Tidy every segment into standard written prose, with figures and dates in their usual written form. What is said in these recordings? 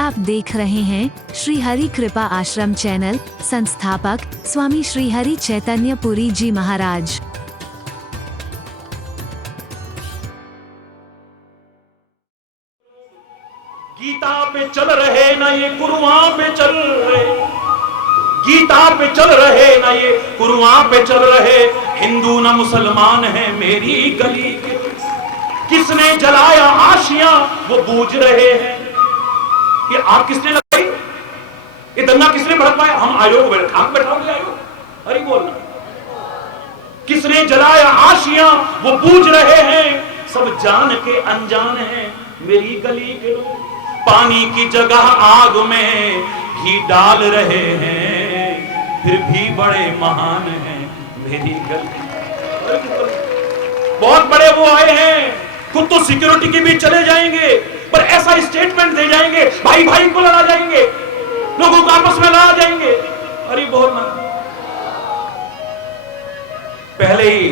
आप देख रहे हैं श्री हरि कृपा आश्रम चैनल। संस्थापक स्वामी श्री हरि चैतन्य पुरी जी महाराज। गीता पे चल रहे ना ये कुरुआ पे चल रहे, गीता पे चल रहे ना ये कुरुआ पे चल रहे, हिंदू ना मुसलमान है मेरी गली के। किसने जलाया आशियां वो बूझ रहे हैं। ये आग किसने लगाई, ये दंगा किसने भड़कवाया? हम आयोग बैठाओगे आयोग, हरि बोलना। किसने जलाया आशियां वो बूझ रहे हैं, सब जान के अनजान हैं मेरी गली के लोग। पानी की जगह आग में घी डाल रहे हैं, फिर भी बड़े महान हैं मेरी गली। बहुत बड़े वो आए हैं, खुद तो सिक्योरिटी के बीच चले जाएंगे, पर ऐसा स्टेटमेंट दे जाएंगे, भाई भाई को लड़ा जाएंगे, लोगों को आपस में लड़ा जाएंगे। अरे बोलना, पहले ही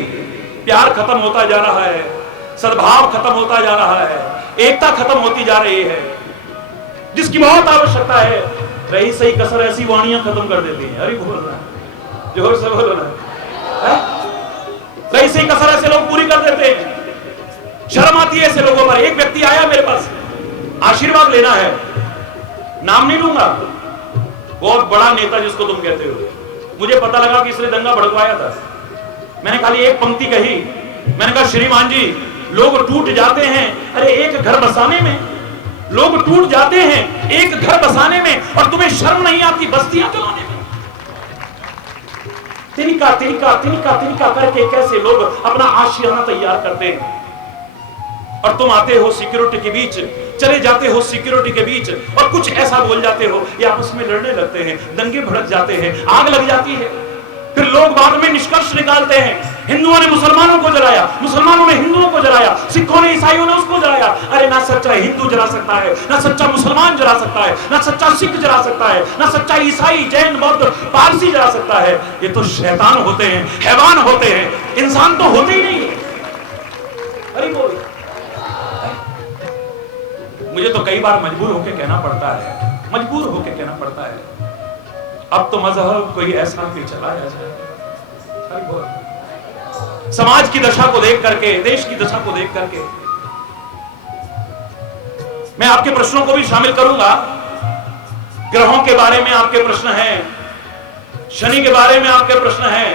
प्यार खत्म होता जा रहा है, सद्भाव खत्म होता जा रहा है, एकता खत्म होती जा रही है, जिसकी बहुत आवश्यकता है। रही सही कसर ऐसी वाणियां खत्म कर देती हैं। अरे बोल रहा है, जोर से बोलो ना। रही सही कसर ऐसे लोग पूरी कर देते हैं। शर्म आती है ऐसे लोगों पर। एक व्यक्ति आया मेरे पास, आशीर्वाद लेना है, नाम नहीं लूंगा, बहुत बड़ा नेता जिसको तुम कहते हो। मुझे पता लगा कि इसने दंगा भड़कवाया था। मैंने खाली एक पंक्ति कही, मैंने कहा श्रीमान जी, लोग टूट जाते हैं, अरे एक घर बसाने में लोग टूट जाते हैं, एक घर बसाने में, और तुम्हें शर्म नहीं आती बस्तियां चलाने में। तिनका तिनका तिनका तिनका करके कैसे लोग अपना आशियाना तैयार करते हैं, और तुम आते हो सिक्योरिटी के बीच, चले जाते हो सिक्योरिटी के बीच, और कुछ ऐसा बोल जाते हो, ये आपस में लड़ने लगते हैं, दंगे भड़क जाते हैं, आग लग जाती है। फिर लोग बाद में निष्कर्ष निकालते हैं, हिंदुओं ने मुसलमानों को जलाया, मुसलमानों ने हिंदुओं को जलाया, सिखों ने ईसाइयों ने उसको जलाया। अरे ना सच्चा हिंदू जला सकता है, ना सच्चा मुसलमान जला सकता है, ना सच्चा सिख जला सकता है, ना सच्चा ईसाई जैन बौद्ध पारसी जला सकता है। ये तो शैतान होते हैं, हैवान होते हैं, इंसान तो होते ही नहीं है। अरे बोल, मुझे तो कई बार मजबूर होकर कहना पड़ता है, मजबूर होकर कहना पड़ता है, अब तो मजहब कोई ऐसा भी चलाया जाए। समाज की दशा को देख करके, देश की दशा को देख करके मैं आपके प्रश्नों को भी शामिल करूंगा। ग्रहों के बारे में आपके प्रश्न हैं, शनि के बारे में आपके प्रश्न हैं,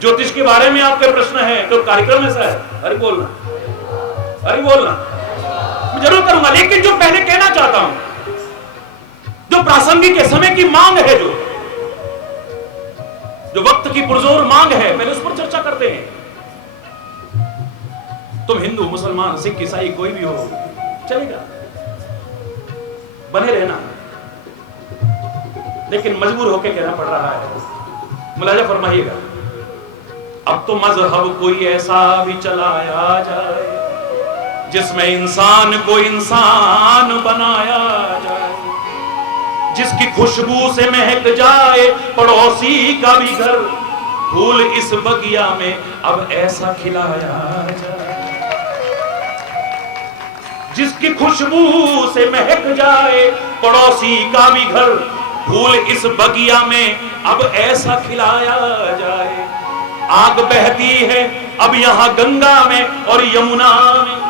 ज्योतिष के बारे में आपके प्रश्न हैं, तो कार्यक्रम ऐसा है। अरे बोलना, अरे बोलना, मैं जरूर करूंगा। लेकिन जो पहले कहना चाहता हूं, जो प्रासंगिक है, समय की मांग है, जो वक्त की पुरजोर मांग है, पहले उस पर चर्चा करते हैं। तुम हिंदू मुसलमान सिख ईसाई कोई भी हो, चलेगा, बने रहना, लेकिन मजबूर होकर कहना पड़ रहा है। मुलाजा फरमाइएगा, अब तो मजहब कोई ऐसा भी चलाया जाए जिसमें इंसान को इंसान बनाया जाए, जिसकी खुशबू से महक जाए पड़ोसी का भी घर, फूल इस बगिया में अब ऐसा खिलाया जाए, जिसकी खुशबू से महक जाए पड़ोसी का भी घर, फूल इस बगिया में अब ऐसा खिलाया जाए। आग बहती है अब यहां गंगा में और यमुना में,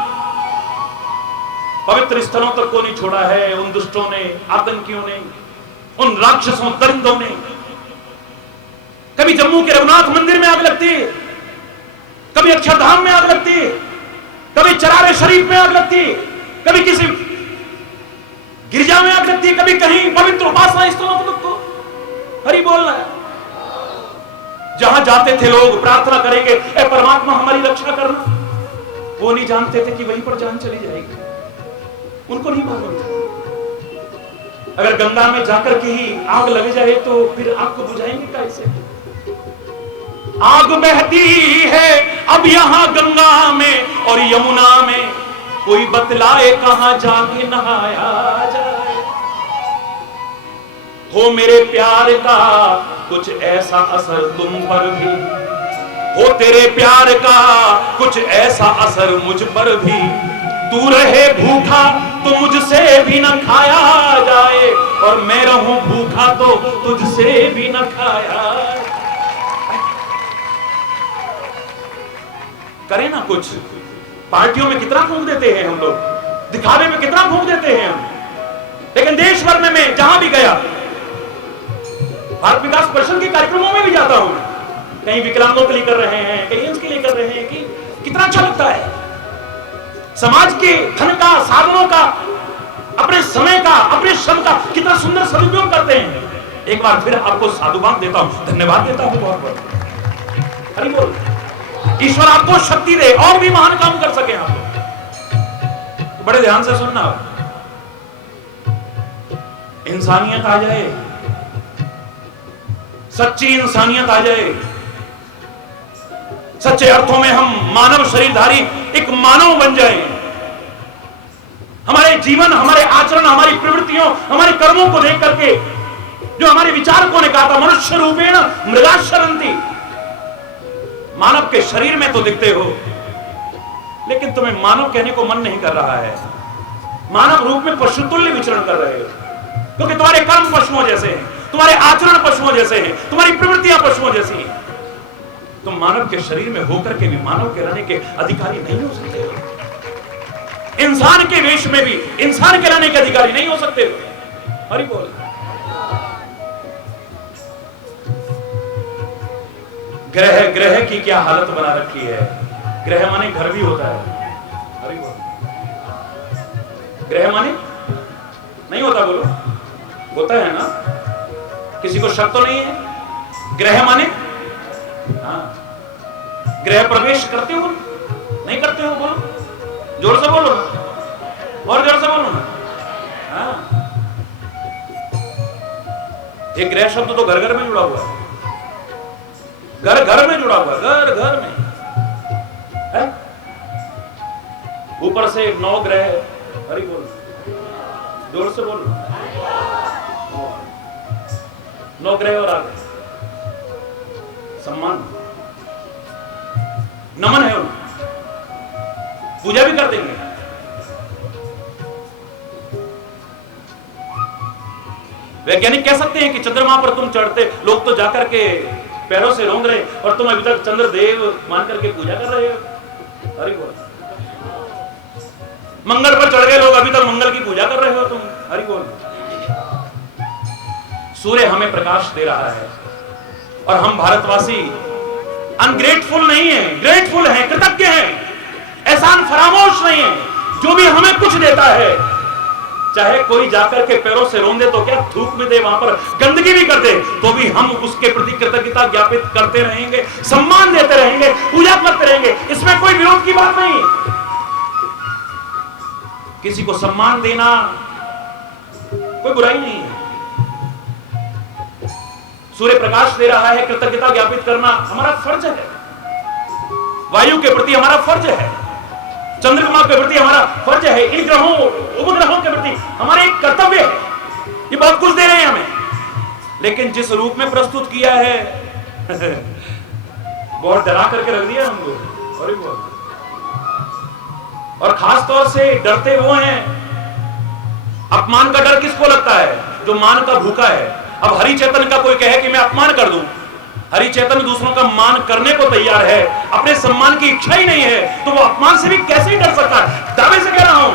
पवित्र स्थलों तक को नहीं छोड़ा है उन दुष्टों ने, आतंकियों ने, उन राक्षसों दरिंदों ने। कभी जम्मू के रघुनाथ मंदिर में आग लगती है, कभी अक्षरधाम में आग लगती है, कभी चरारे शरीफ में आग लगती है, कभी किसी गिरजा में आग लगती है, कभी कहीं पवित्र उपासना स्थलों को। हरि बोलना है, जहां जाते थे लोग प्रार्थना करेंगे, ए परमात्मा हमारी रक्षा करना, वो नहीं जानते थे कि वहीं पर जान चली जाएगी। उनको नहीं मालूम था। अगर गंगा में जाकर के ही आग लग जाए तो फिर आग को बुझाएंगे कैसे? आग बहती है अब यहां गंगा में और यमुना में, कोई बतलाए कहां जाके नहाया जाए। हो मेरे प्यार का कुछ ऐसा असर तुम पर भी, हो तेरे प्यार का कुछ ऐसा असर मुझ पर भी, तू रहे भूखा तो मुझसे भी न खाया जाए, और मैं रहूं भूखा तो तुझसे भी न खाया। करें ना कुछ। पार्टियों में कितना फूंक देते हैं हम लोग, दिखावे में कितना फूंक देते हैं हम, लेकिन देश भर में मैं जहां भी गया, भारत विकास परिषद के कार्यक्रमों में भी जाता हूं, कहीं विकलांगों के लिए कर रहे हैं, कहीं इसके लिए कर रहे हैं, कि कितना अच्छा लगता है। समाज के धन का, साधनों का, अपने समय का, अपने श्रम का कितना सुंदर सदुपयोग करते हैं। एक बार फिर आपको साधुवाद देता हूं, धन्यवाद देता हूं बहुत बहुत। हरि बोल। ईश्वर आपको शक्ति दे और भी महान काम कर सके आप। बड़े ध्यान से सुनना, इंसानियत आ जाए, सच्ची इंसानियत आ जाए, सच्चे अर्थों में हम मानव शरीरधारी एक मानव बन जाएं। हमारे जीवन, हमारे आचरण, हमारी प्रवृत्तियों, हमारे कर्मों को देख करके, जो हमारे विचारकों ने कहा था, मनुष्य रूपेण मृगाशरन्ति, मानव के शरीर में तो दिखते हो, लेकिन तुम्हें मानव कहने को मन नहीं कर रहा है। मानव रूप में पशुतुल्य विचरण कर रहे हो, क्योंकि तुम्हारे कर्म पशुओं जैसे हैं, तुम्हारे आचरण पशुओं जैसे हैं, तुम्हारी प्रवृत्तियां पशुओं जैसी हैं। तुम मानव के शरीर में होकर के भी मानव कहलाने के अधिकारी नहीं हो सकते हो। इंसान के वेश में भी इंसान कहलाने के अधिकारी नहीं हो सकते हो। हरि बोल। ग्रह, ग्रह की क्या हालत बना रखी है। ग्रह माने घर भी होता है। हरि बोल। ग्रह माने नहीं होता, बोलो, होता है ना, किसी को शक तो नहीं है। ग्रह माने, हाँ, गृह प्रवेश करते हो नहीं करते हो, बोलो, जोर से बोलो, और जोर से बोलो ना। हाँ, ये गृह शब्द तो घर घर में जुड़ा हुआ है, घर घर में जुड़ा हुआ है, घर घर में है। ऊपर से 9 ग्रह। हरि बोल, जोर से बोलो, 9 ग्रह और आगे सम्मान, नमन है उन्हें, पूजा भी कर देंगे। वैज्ञानिक कह सकते हैं कि चंद्रमा पर तुम चढ़ते, लोग तो जाकर के पैरों से रोंद रहे, और तुम अभी तक चंद्रदेव मान करके पूजा कर रहे हो। हरि बोल। मंगल पर चढ़ गए लोग, अभी तक मंगल की पूजा कर रहे हो तुम। हरि बोल। सूर्य हमें प्रकाश दे रहा है, और हम भारतवासी अनग्रेटफुल नहीं है, ग्रेटफुल हैं, कृतज्ञ हैं, एहसान फरामोश नहीं है। जो भी हमें कुछ देता है, चाहे कोई जाकर के पैरों से रोंदे तो क्या, थूक भी दे, वहां पर गंदगी भी कर दे, तो भी हम उसके प्रति कृतज्ञता ज्ञापित करते रहेंगे, सम्मान देते रहेंगे, पूजा करते रहेंगे। इसमें कोई विरोध की बात नहीं। किसी को सम्मान देना कोई बुराई नहीं है। सूर्य प्रकाश दे रहा है, कृतज्ञता ज्ञापित करना हमारा फर्ज है। वायु के प्रति हमारा फर्ज है, चंद्रमा के प्रति हमारा फर्ज है, इन ग्रहों उपग्रहों के प्रति हमारा एक कर्तव्य है। ये बहुत कुछ दे रहे हैं हमें, लेकिन जिस रूप में प्रस्तुत किया है बहुत डरा करके रख दिया हमको। और खास तौर से डरते वो हैं, अपमान का डर किसको लगता है, जो मान का भूखा है। अब हरि चैतन्य का कोई कहे कि मैं अपमान कर दूं, हरि चैतन्य दूसरों का मान करने को तैयार है, अपने सम्मान की इच्छा ही नहीं है, तो वो अपमान से भी कैसे डर सकता है। दावे से कह रहा हूं,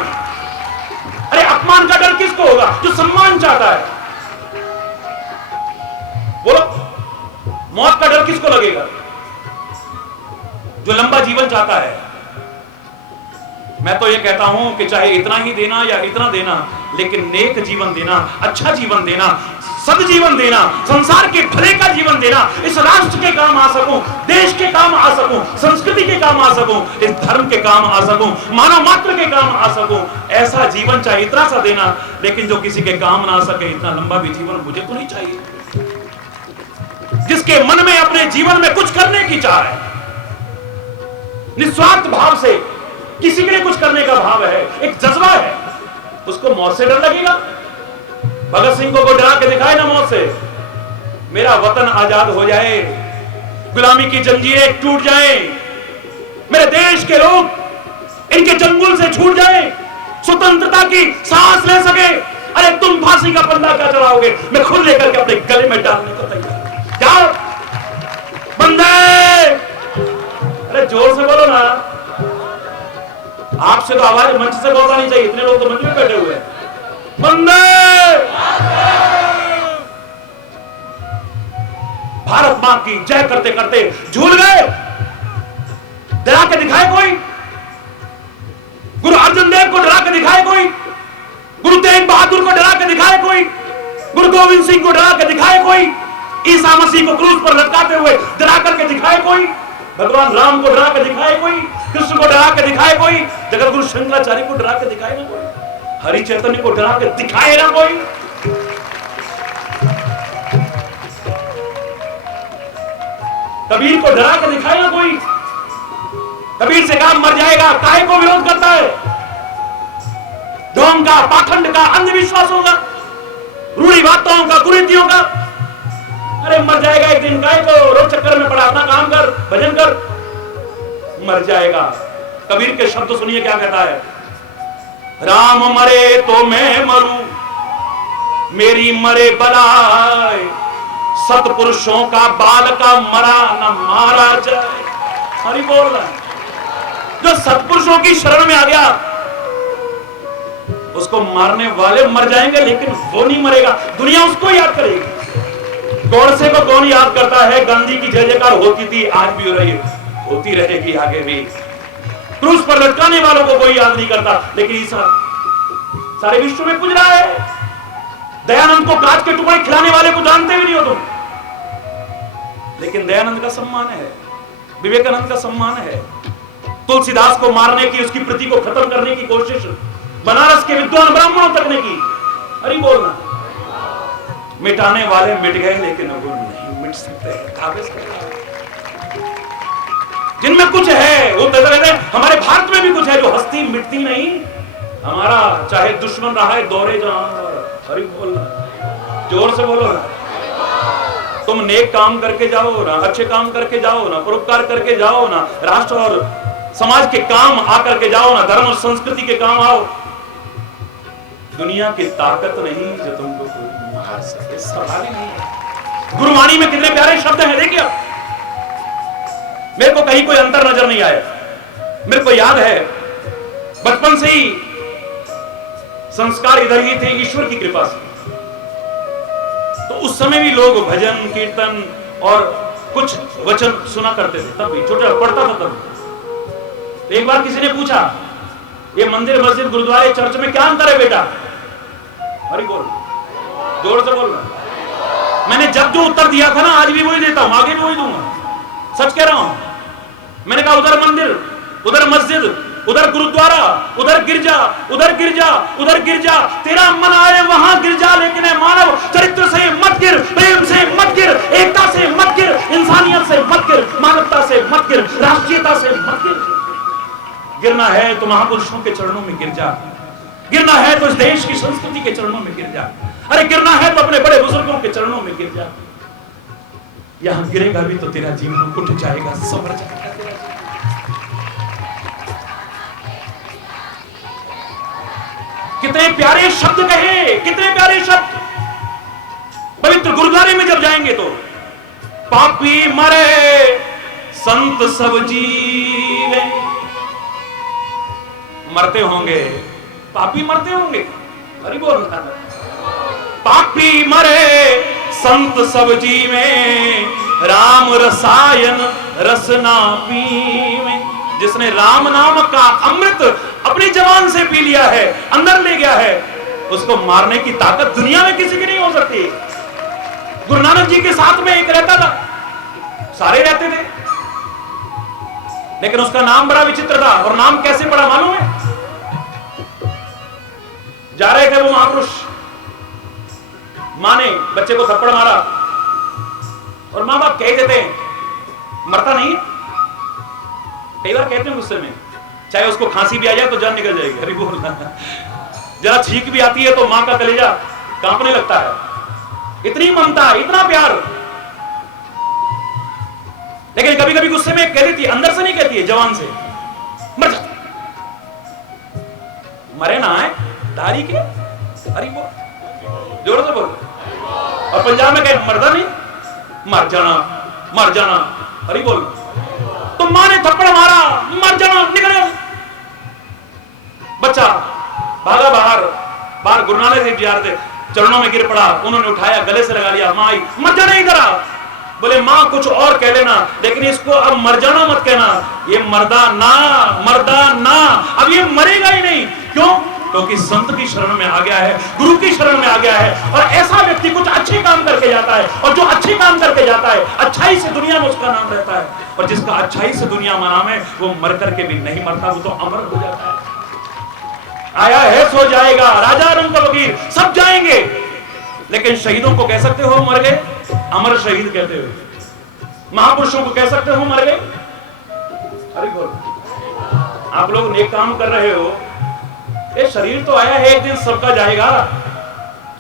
अरे अपमान का डर किसको होगा, जो सम्मान चाहता है। बोलो, मौत का डर किसको लगेगा, जो लंबा जीवन चाहता है। मैं तो ये कहता हूं कि चाहे इतना ही देना या इतना देना, लेकिन नेक जीवन देना, अच्छा जीवन देना, सदजीवन देना, संसार के भले का जीवन देना, इस राष्ट्र के काम आ सकूं, देश के काम आ सकूं, संस्कृति के काम आ सकूं, इस धर्म के काम आ सकूं, मानव मात्र के काम आ सकूं, ऐसा जीवन चाहे इतना सा देना, लेकिन जो किसी के काम ना आ सके, इतना लंबा भी जीवन मुझे तो नहीं चाहिए। जिसके मन में अपने जीवन में कुछ करने की चाह है, निस्वार्थ भाव से किसी के लिए कुछ करने का भाव है, एक जज्बा है, उसको मौत से डर लगेगा। भगत सिंह को डरा के दिखाए ना मौत से, मेरा वतन आजाद हो जाए, गुलामी की जंजीरें टूट जाएं, मेरे देश के लोग इनके चंगुल से छूट जाएं, स्वतंत्रता की सांस ले सके। अरे तुम फांसी का फंदा क्या चढ़ाओगे? मैं खुद लेकर के अपने गले में डालने को तैयार। क्या बंदे, अरे जोर से बोलो ना, आपसे तो आवाज मंच से बहुत आनी चाहिए, इतने लोग तो मंच में बैठे हुए हैं। बंदे भारत मां की जय करते करते झूल गए। डरा के दिखाए कोई? गुरु अर्जुन देव को डरा के दिखाए कोई? गुरु तेग बहादुर को डरा के दिखाए कोई? गुरु गोविंद सिंह को डरा के दिखाए कोई? ईसा मसीह को क्रूस पर लटकाते हुए डरा करके दिखाए कोई? भगवान राम को डरा के दिखाए कोई? कृष्ण को डरा के दिखाए कोई? जगत गुरु शंकराचार्य को डरा के दिखाए ना कोई? हरि चैतन्य को डरा के दिखाए ना कोई? कबीर को डरा के दिखाए ना कोई? कबीर से कहा मर जाएगा, काहे को विरोध करता है? ढोंग का, पाखंड का, अंधविश्वासों का, रूढ़िवादियों का, कुरीतियों का। अरे मर जाएगा एक दिन, काहे को रोज चक्कर में पड़ा, अपना काम कर, भजन कर, मर जाएगा। कबीर के शब्द सुनिए क्या कहता है। राम मरे तो मैं मरूं, मेरी मरे बलाए, सतपुरुषों का बाल का मरा न मारा जाए। हरि बोल रहा है। जो सतपुरुषों की शरण में आ गया उसको मारने वाले मर जाएंगे, लेकिन वो नहीं मरेगा, दुनिया उसको याद करेगी। गोडसे को कौन याद करता है? गांधी की जय जयकार होती थी, आज भी हो रही है, होती रहेगी आगे भी। क्रूस पर लटकाने वालों को कोई याद नहीं करता, लेकिन ईसा सारे विश्व में पूज रहा है। दयानंद को कांच के टुकड़े खिलाने वाले को जानते भी नहीं हो तुम, लेकिन दयानंद का सम्मान है, विवेकानंद का सम्मान है। तुलसीदास को मारने की, उसकी प्रति को खत्म करने की कोशिश बनारस के विद्वान ब्राह्मणों तक ने की। अरे बोलना, मिटाने वाले मिट गए, लेकिन वो नहीं मिट सकते। काबिज जिनमें कुछ है वो कहते हैं हमारे भारत में भी कुछ है, जो हस्ती मिटती नहीं। हमारा चाहे दुश्मन रहा है दौरे जहां। हरि बोलना, जोर से बोलो ना। तुम नेक काम करके जाओ ना, अच्छे काम करके जाओ ना, परोपकार करके जाओ ना, राष्ट्र और समाज के काम आकर के जाओ ना, धर्म और संस्कृति के काम आओ। दुनिया की ताकत नहीं जो तुमको मार सके, सवाल ही नहीं है। गुरुवाणी में कितने प्यारे शब्द हैं, देखिए। मेरे को कहीं कोई अंतर नजर नहीं आया। मेरे को याद है बचपन से ही संस्कार इधर ही थे, ईश्वर की कृपा से। तो उस समय भी लोग भजन कीर्तन और कुछ वचन सुना करते थे, तब भी छोटा पढ़ता था तब। तो एक बार किसी ने पूछा, ये मंदिर मस्जिद गुरुद्वारे चर्च में क्या अंतर है बेटा? अरे बोल, जोर से बोल रहा। मैंने जब जो उत्तर दिया था ना, आज भी वही देता हूं, आगे भी वही दूंगा, सच कह रहा हूं। मैंने कहा उधर मंदिर, उधर मस्जिद, उधर गुरुद्वारा, उधर गिरजा, उधर गिरजा, उधर गिरजा, तेरा मन आए वहां गिरजा, लेकिन है मानव चरित्र से मत गिर, प्रेम से मत गिर, एकता से मत गिर, इंसानियत से मत गिर, मानवता से मत गिर, राष्ट्रीयता से मत गिर। गिरना है तो महापुरुषों के चरणों में गिर जा, गिरना है तो इस देश की संस्कृति के चरणों में गिर जा, अरे गिरना है तो अपने बड़े बुजुर्गों के चरणों में गिर जा। यहां गिरेगा भी तो तेरा जीवन उठ जाएगा, संवर जाएगा। कितने प्यारे शब्द कहे, कितने प्यारे शब्द। पवित्र गुरुद्वारे में जब जाएंगे तो पापी मरे संत सब जीवे, मरते होंगे, पापी मरते होंगे। अरे बोल, पापी मरे संत सब जीवे, राम रसायन रसना पीवे। जिसने राम नाम का अमृत अपनी जवान से पी लिया है, अंदर ले गया है, उसको मारने की ताकत दुनिया में किसी की नहीं हो सकती। गुरु नानक जी के साथ में एक रहता था, सारे रहते थे, लेकिन उसका नाम बड़ा विचित्र था। और नाम कैसे पड़ा मालूम है? जा रहे थे वो महापुरुष, मां ने बच्चे को थप्पड़ मारा, और मां बाप कह देते हैं मरता नहीं। कई बार कहते हैं गुस्से में, चाहे उसको खांसी भी आ जाए तो जान निकल जाएगी। अरे बोलना, जरा छींक भी आती है तो मां का कलेजा कांपने लगता है। इतनी ममता, इतना प्यार। लेकिन कभी कभी गुस्से में कह देती है, अंदर से नहीं कहती है, जवान से, मर जा, मरे ना है दारी के। अरे बोल, जोर से बोल। और पंजाब में कहे मरदा नहीं, मर जाना, मर जाना। अरे बोल, तो मां ने थप्पड़ मारा, मर जाना, निकल। बच्चा भागा बाहर, बाहर गुरु नानक देव जी आ रहे थे, चरणों में गिर पड़ा, उन्होंने उठाया, गले से लगा लिया, मां आई, मर जाना इधर आ। बोले मां कुछ और कह लेना, लेकिन इसको अब मर जाना मत कहना, ये मर्दा ना, मर्दा ना, अब ये मरेगा ही नहीं। क्यों? क्योंकि संत की शरण में आ गया है, गुरु की शरण में आ गया है। और ऐसा व्यक्ति कुछ अच्छे काम करके जाता है, और जो अच्छे काम करके जाता है, अच्छाई से दुनिया में उसका नाम रहता है। और जिसका अच्छाई से दुनिया में नाम है, वो मर करके भी नहीं मरता, वो तो अमर हो जाता है। आया है सो जाएगा, राजा रंग का वकील, सब जाएंगे, लेकिन शहीदों को कह सकते हो मर गए, अमर शहीद कहते हो। महापुरुषों को कह सकते हो मर गए। अरे बोल, आप लोग नेक काम कर रहे हो, ये शरीर तो आया है, एक दिन सबका जाएगा,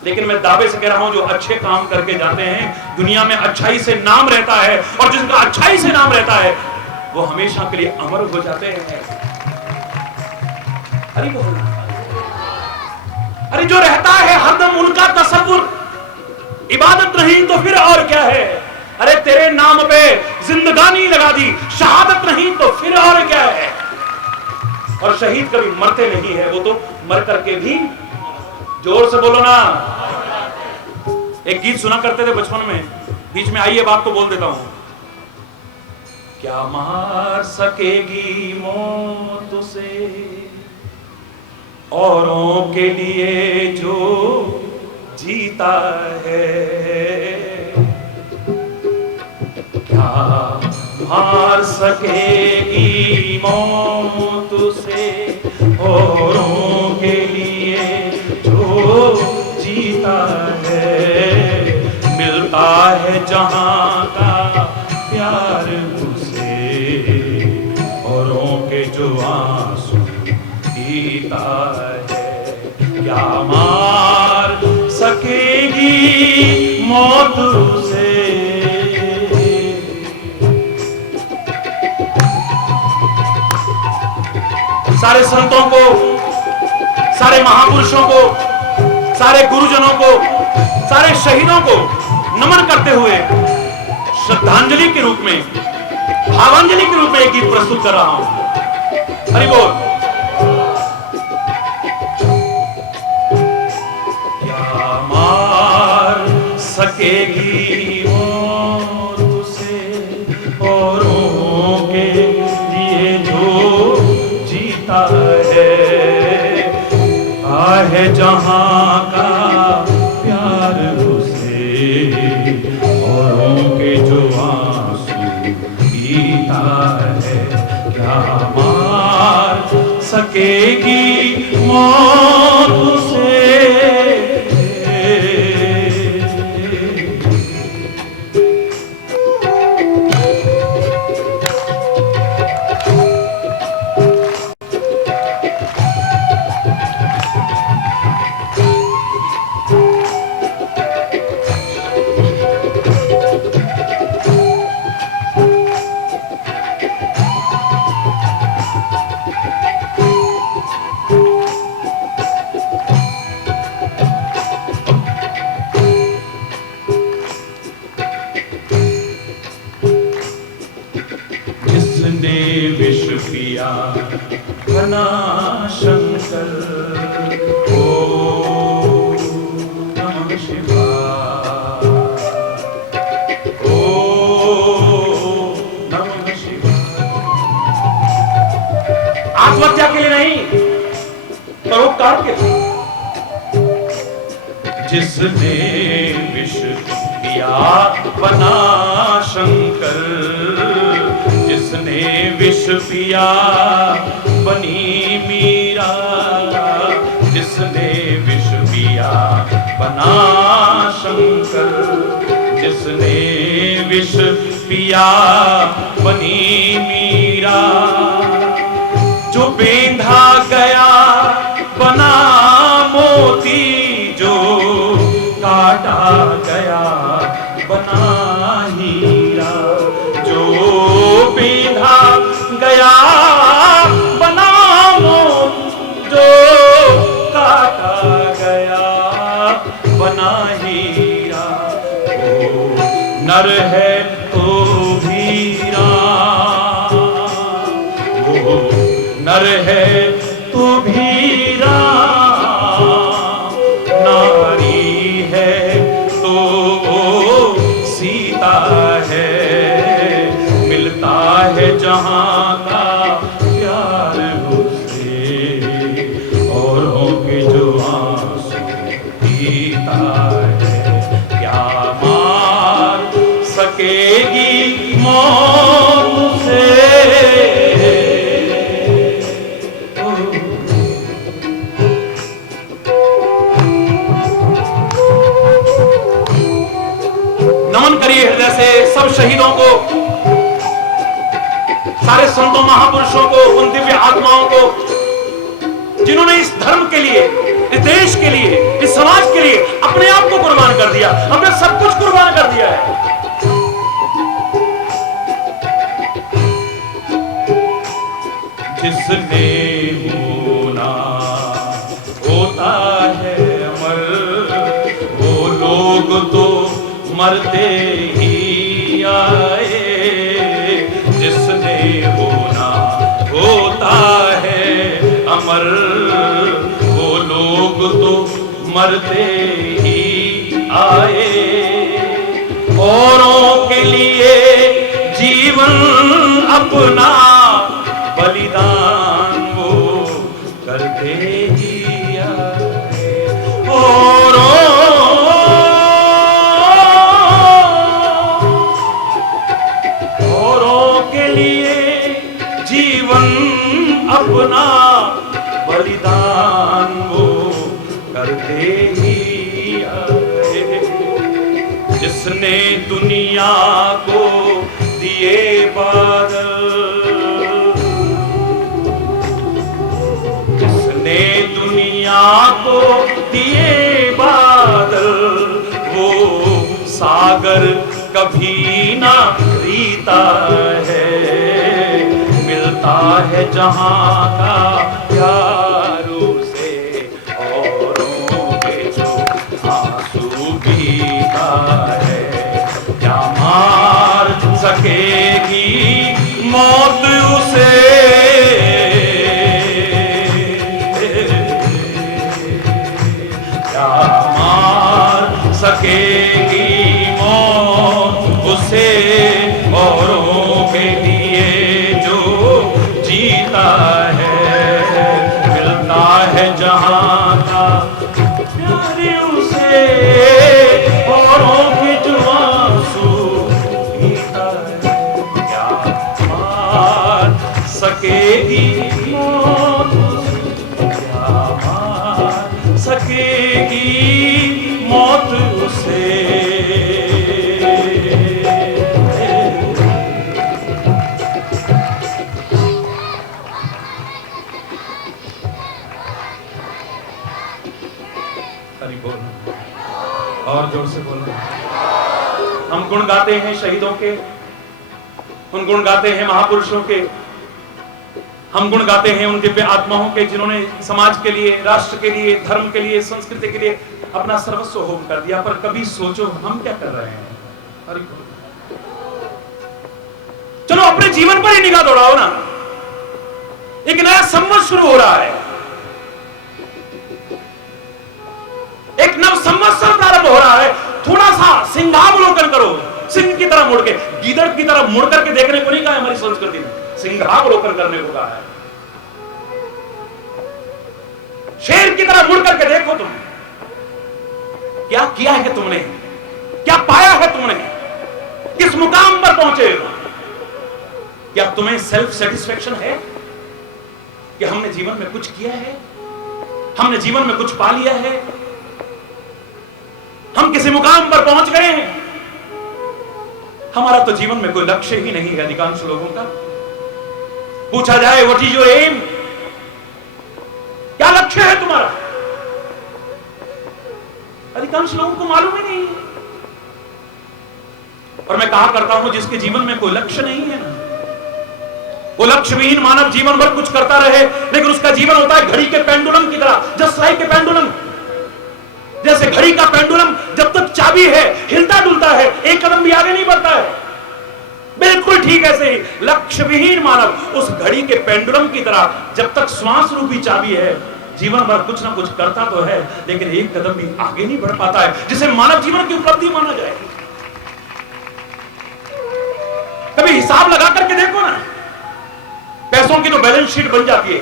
लेकिन मैं दावे से कह रहा हूं, जो अच्छे काम करके जाते हैं, दुनिया में अच्छाई से नाम रहता है, और जिसका अच्छाई से नाम रहता है, वो हमेशा के लिए अमर हो जाते हैं। अरे बोल, अरे जो रहता है हरदम उनका तसव्वुर, इबादत नहीं तो फिर और क्या है। अरे तेरे नाम पे जिंदगानी लगा दी, शहादत नहीं तो फिर और क्या है। और शहीद कभी मरते नहीं है, वो तो मर करके भी, जोर से बोलो ना। एक गीत सुना करते थे बचपन में, बीच में आई ये बात तो बोल देता हूं। क्या मार सकेगी मौत उसे, औरों के लिए जो जीता है। क्या मार सकेगी मौत उसे, औरों के लिए जो जीता है। मिलता है जहां का प्यार उसे, औरों के जो आंसू पीता है। क्या मार सकेगी मौत उसे। सारे संतों को, सारे महापुरुषों को, सारे गुरुजनों को, सारे शहीदों को नमन करते हुए श्रद्धांजलि के रूप में, भावांजलि के रूप में एक गीत प्रस्तुत कर रहा हूं। हरि बोल। क्या मार सकेगी मौत उसे, औरों के लिए जो जीता है। आहे जहां का प्यार उसे, औरों के जो आंसू पीता है। क्या मार सकेगी मौत उसे। विष पिया घना शंकर, ओ नमः शिवाय, ओ नमः शिवाय। आत्महत्या के लिए नहीं, परोपकार के लिए। जिसने विष पिया बना शंकर, जिसने विष पिया बनी मीरा, जिसने विष पिया बना शंकर, जिसने विष पिया बनी मीरा। जो बेंधा गया बना मोती, जो काटा गया बना हीरा। जो बेंधा गया बना मोती, जो काटा गया बना हीरा। नर है तो भी राम, वो नर है तो भी राम, नारी है तो वो सीता है, मिलता है जहां का प्यार उसे, औरों के जो आंसू पीता है, क्या मार सकेगी मौत से। नमन करिए हृदय से सब शहीदों को, सारे संतों महापुरुषों को, उन दिव्य आत्माओं को जिन्होंने इस धर्म के लिए, इस देश के लिए, इस समाज के लिए अपने आप को कुर्बान कर दिया, हमने सब कुछ कुर्बान कर दिया है। जिसने होना होता है अमर, वो लोग तो मरते ही आए। जिसने होना होता है अमर, वो लोग तो मरते ही आए। औरों के लिए जीवन अपना बलिदान वो करते ही आए। औरों के लिए जीवन अपना बलिदान वो करते ही आए। जिसने दुनिया को दिए बादल, जिसने दुनिया को दिए बादल, वो सागर कभी ना रीता है, मिलता है जहां का प्यार उसे, औरों के जो आंसू पीता है, क्या मार सकेगी मौत उसे। क्या मार सकेगी मौत उसे, औरों के लिए जो जीता है, मिलता है जहां का प्यार उसे, औरों के जो आंसू पीता है, क्या मार सकेगी मौत उसे, क्या मार सकेगी मौत उसे। हरि बोल, और जोर से बोलो। हम गुण गाते हैं शहीदों के, उन गुण गाते हैं महापुरुषों के, हम गुण गाते हैं उन दिव्य आत्माओं के जिन्होंने समाज के लिए, राष्ट्र के लिए, धर्म के लिए, संस्कृति के लिए अपना सर्वस्व होम कर दिया। पर कभी सोचो हम क्या कर रहे हैं? हरि बोल। चलो अपने जीवन पर ही निगाह दौड़ाओ ना। एक नया संवत शुरू हो रहा है, एक नव संवत्सर प्रारंभ हो रहा है। थोड़ा सा सिंहावलोकन करो, सिंह की तरह मुड़ के, गीदड़ की तरह मुड़ करके देखने को नहीं कहा है हमारी संस्कृति में, सिंहावलोकन करने को कहा है। शेर की तरह मुड़ करके देखो तुम क्या किया है तुमने, क्या पाया है तुमने, किस मुकाम पर पहुंचे हो। क्या तुम्हें सेल्फ सेटिस्फेक्शन है कि हमने जीवन में कुछ किया है, हमने जीवन में कुछ पा लिया है, हम किसी मुकाम पर पहुंच गए हैं? हमारा तो जीवन में कोई लक्ष्य ही नहीं है अधिकांश लोगों का। पूछा जाए व्हाट इज योर एम, क्या लक्ष्य है तुम्हारा, अधिकांश लोगों को मालूम ही नहीं। और मैं कहा करता हूं जिसके जीवन में कोई लक्ष्य नहीं है ना, वो लक्ष्य विहीन मानव जीवन भर कुछ करता रहे, लेकिन उसका जीवन होता है घड़ी के पेंडुलम की तरह, जस्ट लाइक ए पेंडुलम। जैसे घड़ी का पेंडुलम जब तक चाबी है हिलता डुलता है, एक कदम भी आगे नहीं बढ़ता है, बिल्कुल ठीक ऐसे ही लक्ष्य विहीन मानव उस घड़ी के पेंडुलम की तरह जब तक श्वास रूपी चाबी है जीवन भर कुछ ना कुछ करता तो है, लेकिन एक कदम भी आगे नहीं बढ़ पाता है, जिसे मानव जीवन की उपलब्धि माना जाए। कभी हिसाब लगा करके देखो ना, पैसों की तो बैलेंस शीट बन जाती है,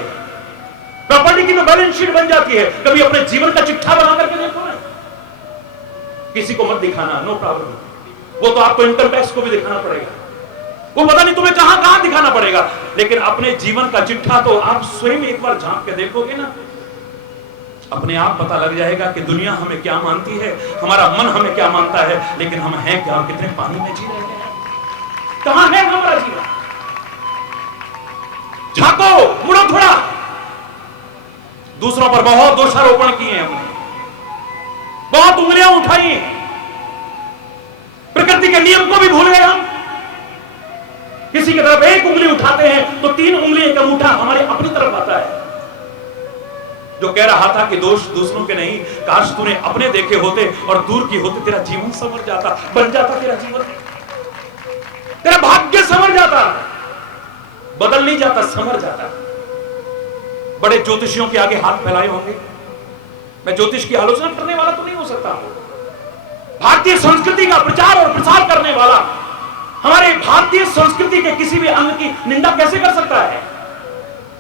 प्रॉपर्टी की तो बैलेंस शीट बन जाती है, कभी अपने जीवन का चिट्ठा बना करके देखो ना। किसी को मत दिखाना, नो प्रॉब्लम, वो तो आपको इनकम टैक्स को भी दिखाना पड़ेगा, वो पता नहीं तुम्हें कहां कहां दिखाना पड़ेगा, लेकिन अपने जीवन का चिट्ठा तो आप स्वयं एक बार झांक के देखोगे ना, अपने आप पता लग जाएगा कि दुनिया हमें क्या मानती है, हमारा मन हमें क्या मानता है, लेकिन हम हैं क्या, कितने पानी में जी रहे हैं, कहां है हमारा जीवन। झांको, मुड़ो थोड़ा। दूसरों पर बहुत दोषारोपण किए हैं हमने, बहुत उंगलियां उठाई हैं, प्रकृति के नियम को भी भूल गए हम। किसी की तरफ एक उंगली उठाते हैं तो 3 उंगली का अंगूठा हमारे अपनी तरफ आता है। जो कह रहा था कि दोष दूसरों के नहीं, काश तूने अपने देखे होते और दूर की होते, तेरा जीवन संवर जाता, बन जाता तेरा जीवन, तेरा भाग्य संवर जाता, बदल नहीं जाता, संवर जाता। बड़े ज्योतिषियों के आगे हाथ फैलाए होंगे, मैं ज्योतिष की आलोचना करने वाला तो नहीं हो सकता, भारतीय संस्कृति का प्रचार और प्रसार करने वाला हमारे भारतीय संस्कृति के किसी भी अंग की निंदा कैसे कर सकता है,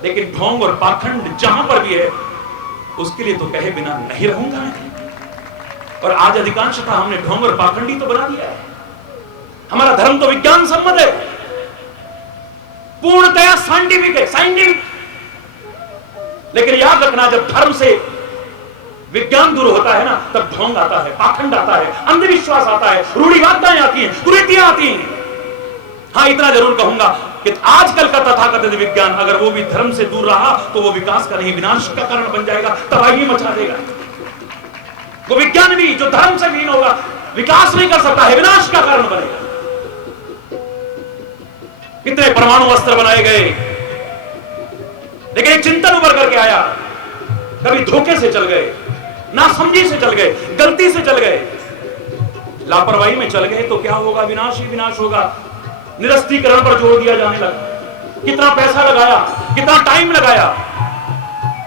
लेकिन ढोंग और पाखंड जहां पर भी है उसके लिए तो कहे बिना नहीं रहूंगा मैं। और आज अधिकांशतः हमने ढोंग और पाखंडी तो बना दिया है। हमारा धर्म तो विज्ञान सम्मत है, पूर्णतया साइंटिफिक है, साइंटिफिक। लेकिन याद रखना, जब धर्म से विज्ञान दूर होता है ना, तब ढोंग आता है, पाखंड आता है, अंधविश्वास आता है, रूढ़िवादिताएं आती हैं, कुरीतियां आती हैं। हाँ, इतना जरूर कहूंगा कि आजकल का तथाकथित विज्ञान अगर वो भी धर्म से दूर रहा तो वो विकास का नहीं, विनाश का कारण बन जाएगा, तबाही मचा देगा। वो विज्ञान भी जो धर्म से लीन होगा विकास नहीं कर सकता है, विनाश का कारण बनेगा। कितने परमाणु अस्त्र बनाए गए, लेकिन एक चिंतन उभर करके आया, कभी धोखे से चल गए, नासमझी से चल गए, गलती से चल गए, लापरवाही में चल गए तो क्या होगा, विनाश ही विनाश होगा। निरस्तीकरण पर जोर दिया जाने लगा, कितना पैसा लगाया, कितना टाइम लगाया,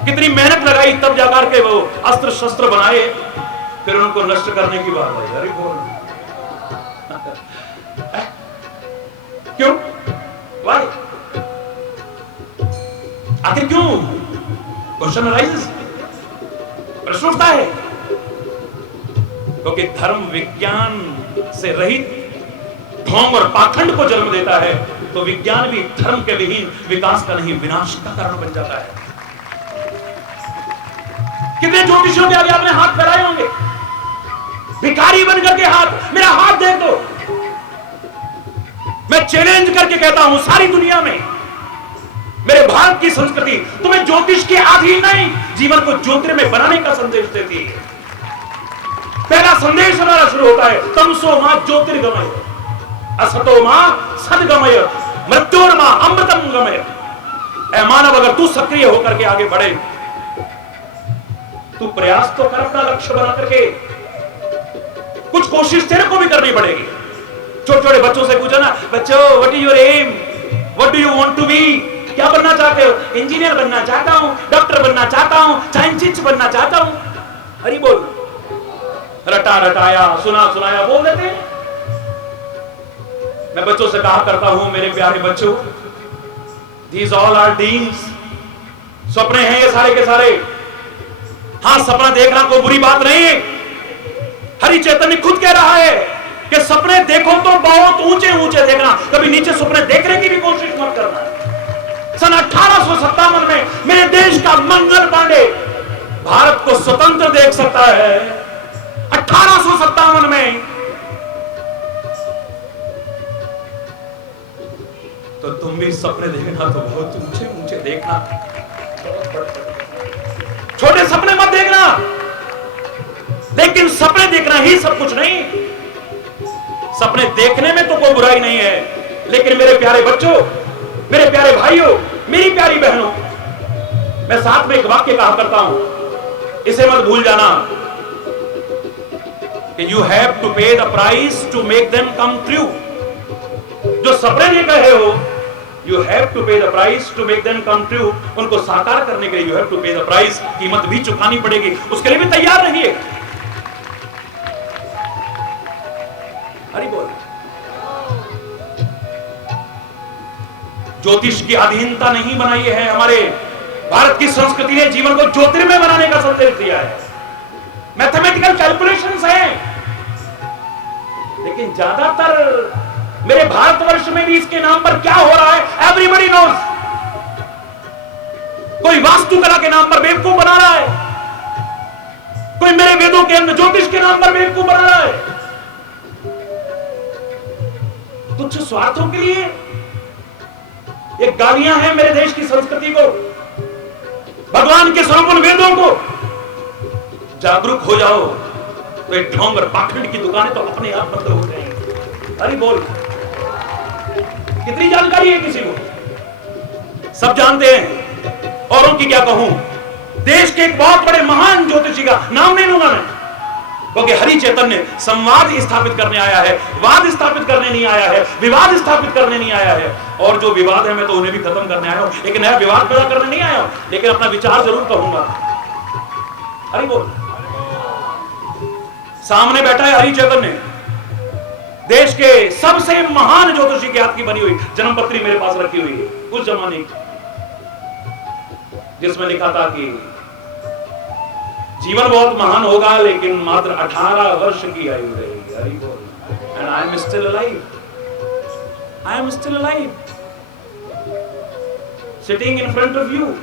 कितनी मेहनत लगाई, तब जाकर के वो अस्त्र शस्त्र बनाए, फिर उनको नष्ट करने की बात आई। अरे क्यों, वाई, आखिर क्यों, क्वेश्चन अराइजेस, प्रश्न उठता है। क्योंकि धर्म विज्ञान से रहित ढोंग और पाखंड को जन्म देता है, तो विज्ञान भी धर्म के विहीन विकास का नहीं, विनाश का कारण बन जाता है। कितने ज्योतिषियों के आगे आपने हाथ फैलाए होंगे, भिखारी बन करके हाथ, मेरा हाथ देख दो। मैं चैलेंज करके कहता हूं सारी दुनिया में, मेरे भारत की संस्कृति तुम्हें ज्योतिष के अधीन नहीं, जीवन को ज्योतिर्मय बनाने का संदेश देती है। पहला संदेश हमारा शुरू होता है, तमसो मां ज्योतिर्गमय, असतो मां सद्गमय, मृत्योर्मा अमृतम गमय। ऐ मानव, अगर तू सक्रिय होकर के आगे बढ़े, तू प्रयास तो कर, अपना लक्ष्य बना करके, कुछ कोशिश तेरे को भी करनी पड़ेगी। छोटे छोटे बच्चों से पूछो ना, बच्चों what is your aim, what do you want to be, क्या बनना चाहते हो? इंजीनियर बनना चाहता हूं, डॉक्टर बनना चाहता हूं, साइंटिस्ट बनना चाहता हूं। हरी बोल, रटा रटाया, सुना सुनाया बोल देते हैं। मैं बच्चों से कहा करता हूं, मेरे प्यारे बच्चों, these all are dreams, सपने हैं ये सारे के सारे। हाँ, सपना देखना कोई बुरी बात नहीं है। हरि चैतन्य खुद कह रहा है कि सपने देखो तो बहुत ऊंचे ऊंचे देखना, कभी नीचे सपने देखने की भी कोशिश मत करना। सन 1857 में मेरे देश का मंगल पांडे भारत को स्वतंत्र देख सकता है। 1857 में तो तुम भी सपने देखना तो बहुत ऊंचे ऊंचे देखना, छोटे सपने मत देखना। लेकिन सपने देखना ही सब कुछ नहीं, सपने देखने में तो कोई बुराई नहीं है। लेकिन मेरे प्यारे बच्चों, मेरे प्यारे भाइयों, मेरी प्यारी बहनों, मैं साथ में एक वाक्य कहा करता हूं, इसे मत भूल जाना। कि you have to pay the price to make them come true. जो सपने लेकर कहे हो, you have to pay the price to make them come true, उनको साकार करने के लिए you have to pay the price, कीमत भी चुकानी पड़ेगी, उसके लिए भी तैयार रहिए। हरि बोल। ज्योतिष की अधीनता नहीं बनाई है। हमारे भारत की संस्कृति ने जीवन को ज्योतिर्मय बनाने का संदेश दिया है। मैथमेटिकल कैलकुलेशंस हैं, लेकिन ज्यादातर मेरे भारतवर्ष में भी इसके नाम पर क्या हो रहा है, एवरीबॉडी नोज। कोई वास्तुकला के नाम पर बेवकूफ बना रहा है, कोई मेरे वेदों के अंदर ज्योतिष के नाम पर बेवकूफ बना रहा है, तुच्छ स्वार्थों के लिए। ये गालियां हैं मेरे देश की संस्कृति को, भगवान के स्वरूप वेदों को। जागरूक हो जाओ तो एक ढोंग और पाखंड की दुकानें तो अपने आप बंद हो जाएंगी। अरे बोल, कितनी जानकारी है किसी को, सब जानते हैं। औरों की क्या कहूं। देश के एक बहुत बड़े महान ज्योतिषी का नाम नहीं लूंगा मैं, क्योंकि हरि चैतन्य संवाद स्थापित करने आया है, वाद स्थापित करने नहीं आया है, विवाद स्थापित करने नहीं आया है। और जो विवाद है मैं तो उन्हें भी खत्म करने आया हूं, लेकिन नया विवाद पैदा करने नहीं आया हूं, लेकिन अपना विचार जरूर कहूंगा। हरि बोल। सामने बैठा है हरि चैतन्य, देश के सबसे महान ज्योतिषी के हाथ की बनी हुई जन्मपत्री मेरे पास रखी हुई है, उस जमाने की, जिसमें लिखा था कि जीवन बहुत महान होगा लेकिन मात्र 18 वर्ष की आयु रहेगी। हरि बोल। And I am still alive, I am still alive, sitting in front of you,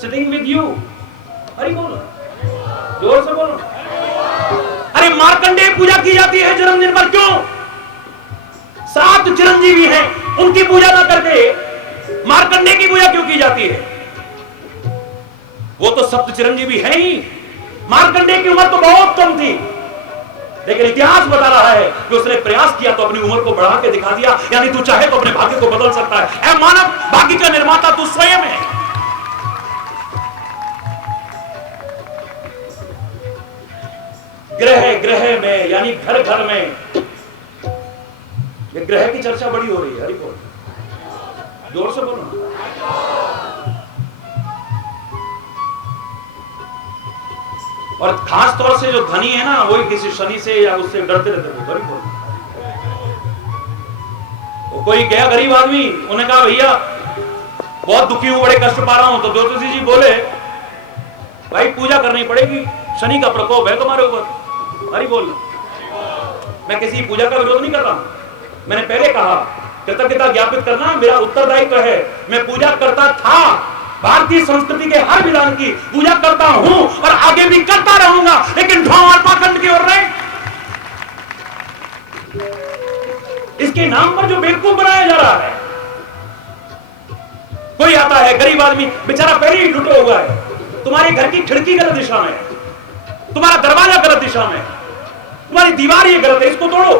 sitting with you. Hari बोल, जोर से बोलो। अरे मार्कंडेय पूजा की जाती है जन्मदिन पर, क्यों? 7 चिरंजीवी हैं, उनकी पूजा ना करके मार्कंडेय की पूजा क्यों की जाती है? वो तो सप्त चिरंजीवी है ही। मार्कंडेय की उम्र तो बहुत कम थी, लेकिन इतिहास बता रहा है कि उसने प्रयास किया तो अपनी उम्र को बढ़ा के दिखा दिया। यानी तू चाहे तो अपने भाग्य को बदल सकता है। ऐ मानव, भाग्य का निर्माता तू स्वयं है। ग्रह ग्रह में, यानी घर घर में, ये ग्रह की चर्चा बड़ी हो रही है। हरि बोल, जोर से बोलो। और खास तौर से जो धनी है ना, वही किसी शनि से या उससे डरते रहते हैं। हरि बोल। वो कोई गया गरीब आदमी, उन्हें कहा भैया बहुत दुखी हूं, बड़े कष्ट पा रहा हूं, तो ज्योतिषी जी बोले भाई पूजा करनी पड़ेगी, शनि का प्रकोप है तुम्हारे ऊपर। हरि बोल। मैं किसी पूजा का विरोध नहीं कर रहा, मैंने पहले कहा कृतज्ञता ज्ञापित करना मेरा उत्तरदायित्व है। मैं पूजा करता था, भारतीय संस्कृति के हर विधान की पूजा करता हूं और आगे भी करता रहूंगा, लेकिन ढोंग और पाखंड की ओर नहीं। इसके नाम पर जो बेवकूफ बनाया जा रहा है। कोई आता है गरीब आदमी, बेचारा पहले ही लुटा हुआ है, तुम्हारे घर की खिड़की गलत दिशा में, तुम्हारा दरवाजा गलत दिशा में, तुम्हारी दीवार ये गलत है, इसको तोड़ो,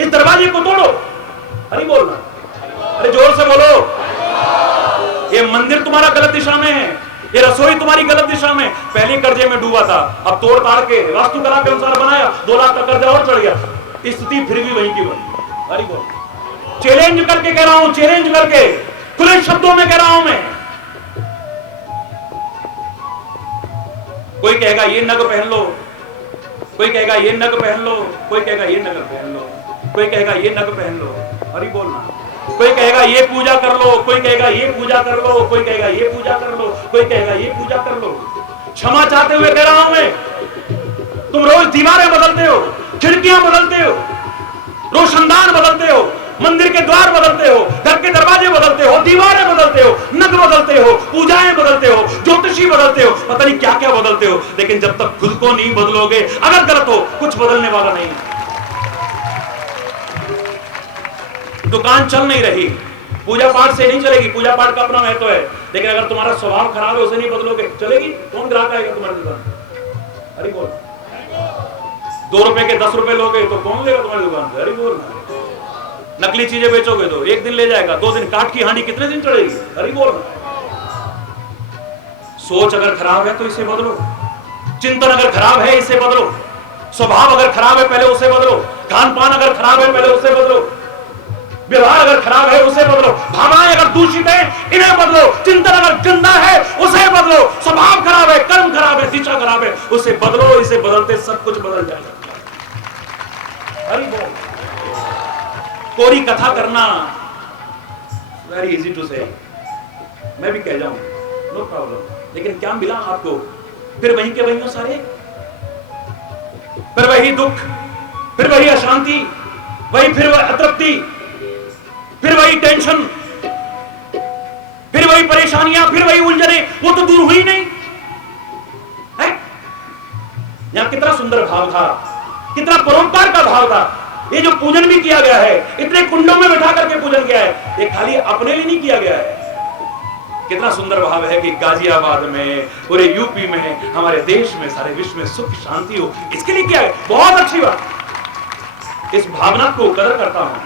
इस दरवाजे को तोड़ो। अरे बोलना, अरे जोर से बोलो। ये मंदिर तुम्हारा गलत दिशा में है, ये रसोई तुम्हारी गलत दिशा में, पहले कर्जे में डूबा था, अब तोड़ ताड़ के वास्तुकला के अनुसार बनाया, 2 लाख का कर्जा और चढ़ गया, स्थिति फिर भी वहीं की वहीं। अरे बोल। चैलेंज करके कह रहा हूं, चैलेंज करके, खुले शब्दों में कह रहा हूं मैं। कोई कहेगा ये नग पहन लो, कोई कहेगा ये नग पहन लो, कोई कहेगा ये नग पहन लो, कोई कहेगा ये नग पहन लो। अरे बोलना। कोई कहेगा ये पूजा कर लो, कोई कहेगा ये पूजा कर लो, कोई कहेगा ये पूजा कर लो, कोई कहेगा ये पूजा कर लो। क्षमा चाहते हुए कह रहा हूं मैं, तुम रोज दीवारें बदलते हो, खिड़कियां बदलते हो, रोशनदान बदलते हो, मंदिर के द्वार बदलते हो, घर के दरवाजे बदलते हो, दीवारें बदलते हो, नग बदलते हो, पूजाएं बदलते हो, ज्योतिषी बदलते हो, पता नहीं क्या क्या बदलते हो, लेकिन जब तक खुद को नहीं बदलोगे, अगर गलत हो, कुछ बदलने वाला नहीं। दुकान चल नहीं रही, पूजा पाठ से नहीं चलेगी, पूजा पाठ का अपना महत्व है, लेकिन अगर तुम्हारा स्वभाव खराब है, उसे नहीं बदलोगे, चलेगी? कौन ग्राहक आएगा तुम्हारी दुकान? अरे बोल। 2 रुपए के 10 रुपए लोगे तो कौन लेगा तुम्हारी दुकान से? अरे बोल। नकली चीजें बेचोगे तो 1 दिन ले जाएगा, 2 दिन, काठ की हांडी कितने दिन चढ़ेगी? अरे बोल। सोच अगर खराब है तो इसे बदलो, चिंतन अगर खराब है इसे बदलो, स्वभाव अगर खराब है पहले उसे बदलो, खान पान अगर खराब है पहले उसे बदलो, व्यवहार अगर खराब है उसे बदलो, भावनाएं अगर दूषित है इन्हें बदलो, चिंतन अगर गंदा है उसे बदलो, स्वभाव खराब है, कर्म खराब है, दिशा खराब है, उसे बदलो। इसे बदलते सब कुछ बदल जाएगा। हरि बोल। कोरी कथा करना वेरी इजी टू से, मैं भी कह जाऊं, नो प्रॉब्लम, लेकिन क्या मिला आपको? फिर वहीं के वहीं हो सारे, फिर वही दुख, फिर वही अशांति, फिर वही अतृप्ति, फिर वही टेंशन, फिर वही परेशानियां, फिर वही उलझने, वो तो दूर हुई नहीं है। यहां कितना सुंदर भाव था, कितना परोपकार का भाव था। ये जो पूजन भी किया गया है, इतने कुंडों में बैठा करके पूजन किया है, ये खाली अपने लिए नहीं किया गया है। कितना सुंदर भाव है कि गाजियाबाद में, पूरे यूपी में, हमारे देश में, सारे विश्व में सुख शांति हो, इसके लिए किया है। बहुत अच्छी बात। इस भावना को कदर करता हूं।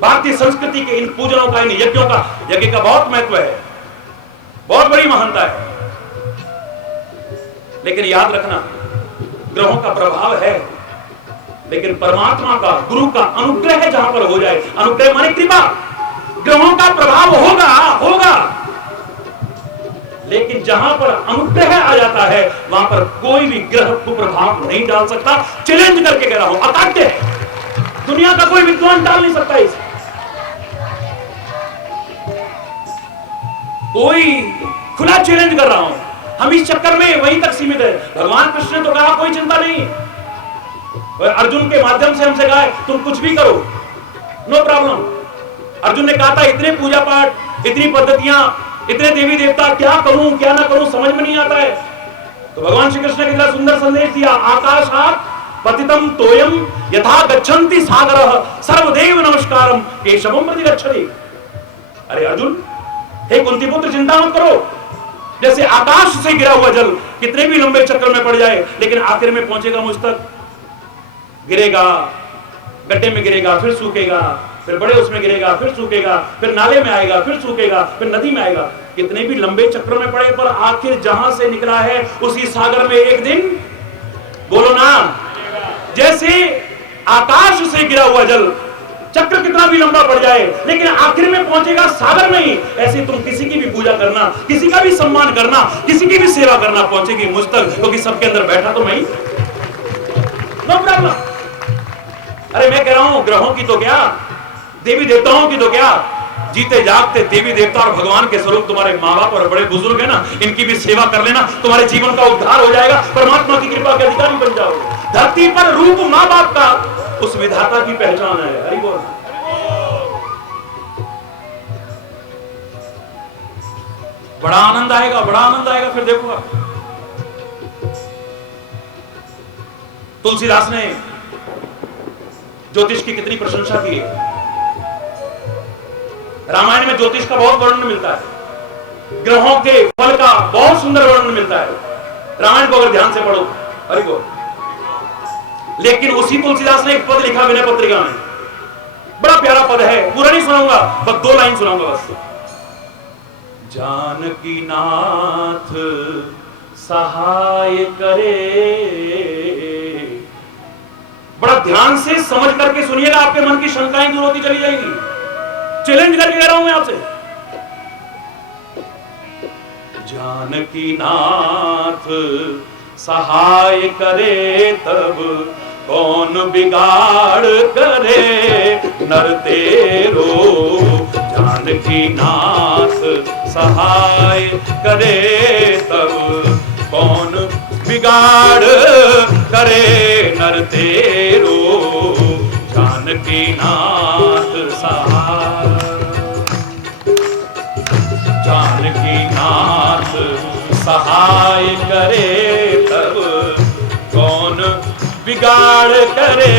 भारतीय संस्कृति के इन पूजनों का, इन यज्ञों का, यज्ञ का बहुत महत्व है, बहुत बड़ी महानता है। लेकिन याद रखना, ग्रहों का प्रभाव है, लेकिन परमात्मा का, गुरु का अनुग्रह जहां पर हो जाए, अनुग्रह माने कृपा, ग्रहों का प्रभाव होगा, लेकिन जहां पर अनुग्रह आ जाता है वहां पर कोई भी ग्रह को प्रभाव नहीं डाल सकता। चैलेंज करके कह रहा हूं, अकाट्य है, दुनिया का कोई विद्वान डाल नहीं सकता इसे। कोई खुला चैलेंज कर रहा हूं। हम इस चक्कर में वहीं तक सीमित है। भगवान कृष्ण ने तो कहा कोई चिंता नहीं, अर्जुन के माध्यम से हमसे कहा तुम कुछ भी करो, नो प्रॉब्लम। अर्जुन ने कहा था इतने पूजा पाठ, इतनी पद्धतियां, इतने देवी देवता, क्या करूं क्या ना करूं समझ में नहीं आता है। तो भगवान श्री कृष्ण ने कितना सुंदर संदेश दिया, आकाशात पतितम तोयम यथा गच्छन्ति सागरः सर्वदेव नमस्कारम केशवम प्रति गच्छति। अरे अर्जुन, हे कुंती पुत्र, चिंता मत करो। जैसे आकाश से गिरा हुआ जल कितने भी लंबे चक्कर में पड़ जाए, लेकिन आखिर में पहुंचेगा मुझ तक। गिरेगा, गड्ढे में गिरेगा, फिर सूखेगा, फिर बड़े उसमें गिरेगा, फिर सूखेगा, फिर नाले में आएगा, फिर सूखेगा, फिर नदी में आएगा। कितने भी लंबे चक्रों में पड़े, पर आखिर जहां से निकला है उसी सागर में एक दिन, बोलो ना, जैसे आकाश से गिरा हुआ जल, चक्र कितना भी लंबा पड़ जाए लेकिन आखिर में पहुंचेगा सागर में ही। ऐसे तुम किसी की भी पूजा करना, किसी का भी सम्मान करना, किसी की भी सेवा करना, पहुंचेगी मुझ तक, क्योंकि सबके अंदर बैठा तो मैं ही, नो प्रॉब्लम। अरे मैं कह रहा हूं, ग्रहों की तो क्या, देवी देवताओं की तो क्या, जीते जागते देवी देवता और भगवान के स्वरूप तुम्हारे माँ बाप और बड़े बुजुर्ग है ना, इनकी भी सेवा कर लेना, तुम्हारे जीवन का उद्धार हो जाएगा, परमात्मा की कृपा के अधिकारी बन जाओगे। धरती पर रूप माँ बाप का उस विधाता की पहचान है। हरि बोल। बड़ा आनंद आएगा, बड़ा आनंद आएगा, फिर देखो। तुलसीदास ने ज्योतिष की कितनी प्रशंसा की है। रामायण में ज्योतिष का बहुत वर्णन मिलता है, ग्रहों के फल का बहुत सुंदर वर्णन मिलता है। रामायण को अगर ध्यान से पढ़ो, हरि बोल। लेकिन उसी तुलसीदास ने एक पद लिखा विनय पत्रिका में, बड़ा प्यारा पद है, पूरा नहीं सुनाऊंगा, बस 2 लाइन सुनाऊंगा बस। जानकी नाथ सहाय करे, बड़ा ध्यान से समझ करके सुनिएगा, आपके मन की शंकाएं दूर होती चली जाएंगी। चैलेंज करके कह रहा हूं मैं आपसे। जानकी नाथ सहाय करे तब कौन बिगाड़ करे नर तेरो। जानकी नाथ सहाय करे तब कौन बिगाड़ करे नर तेरो। जानकी नाथ सहाय, जानकी नाथ सहाय करे तब कौन बिगाड़ करे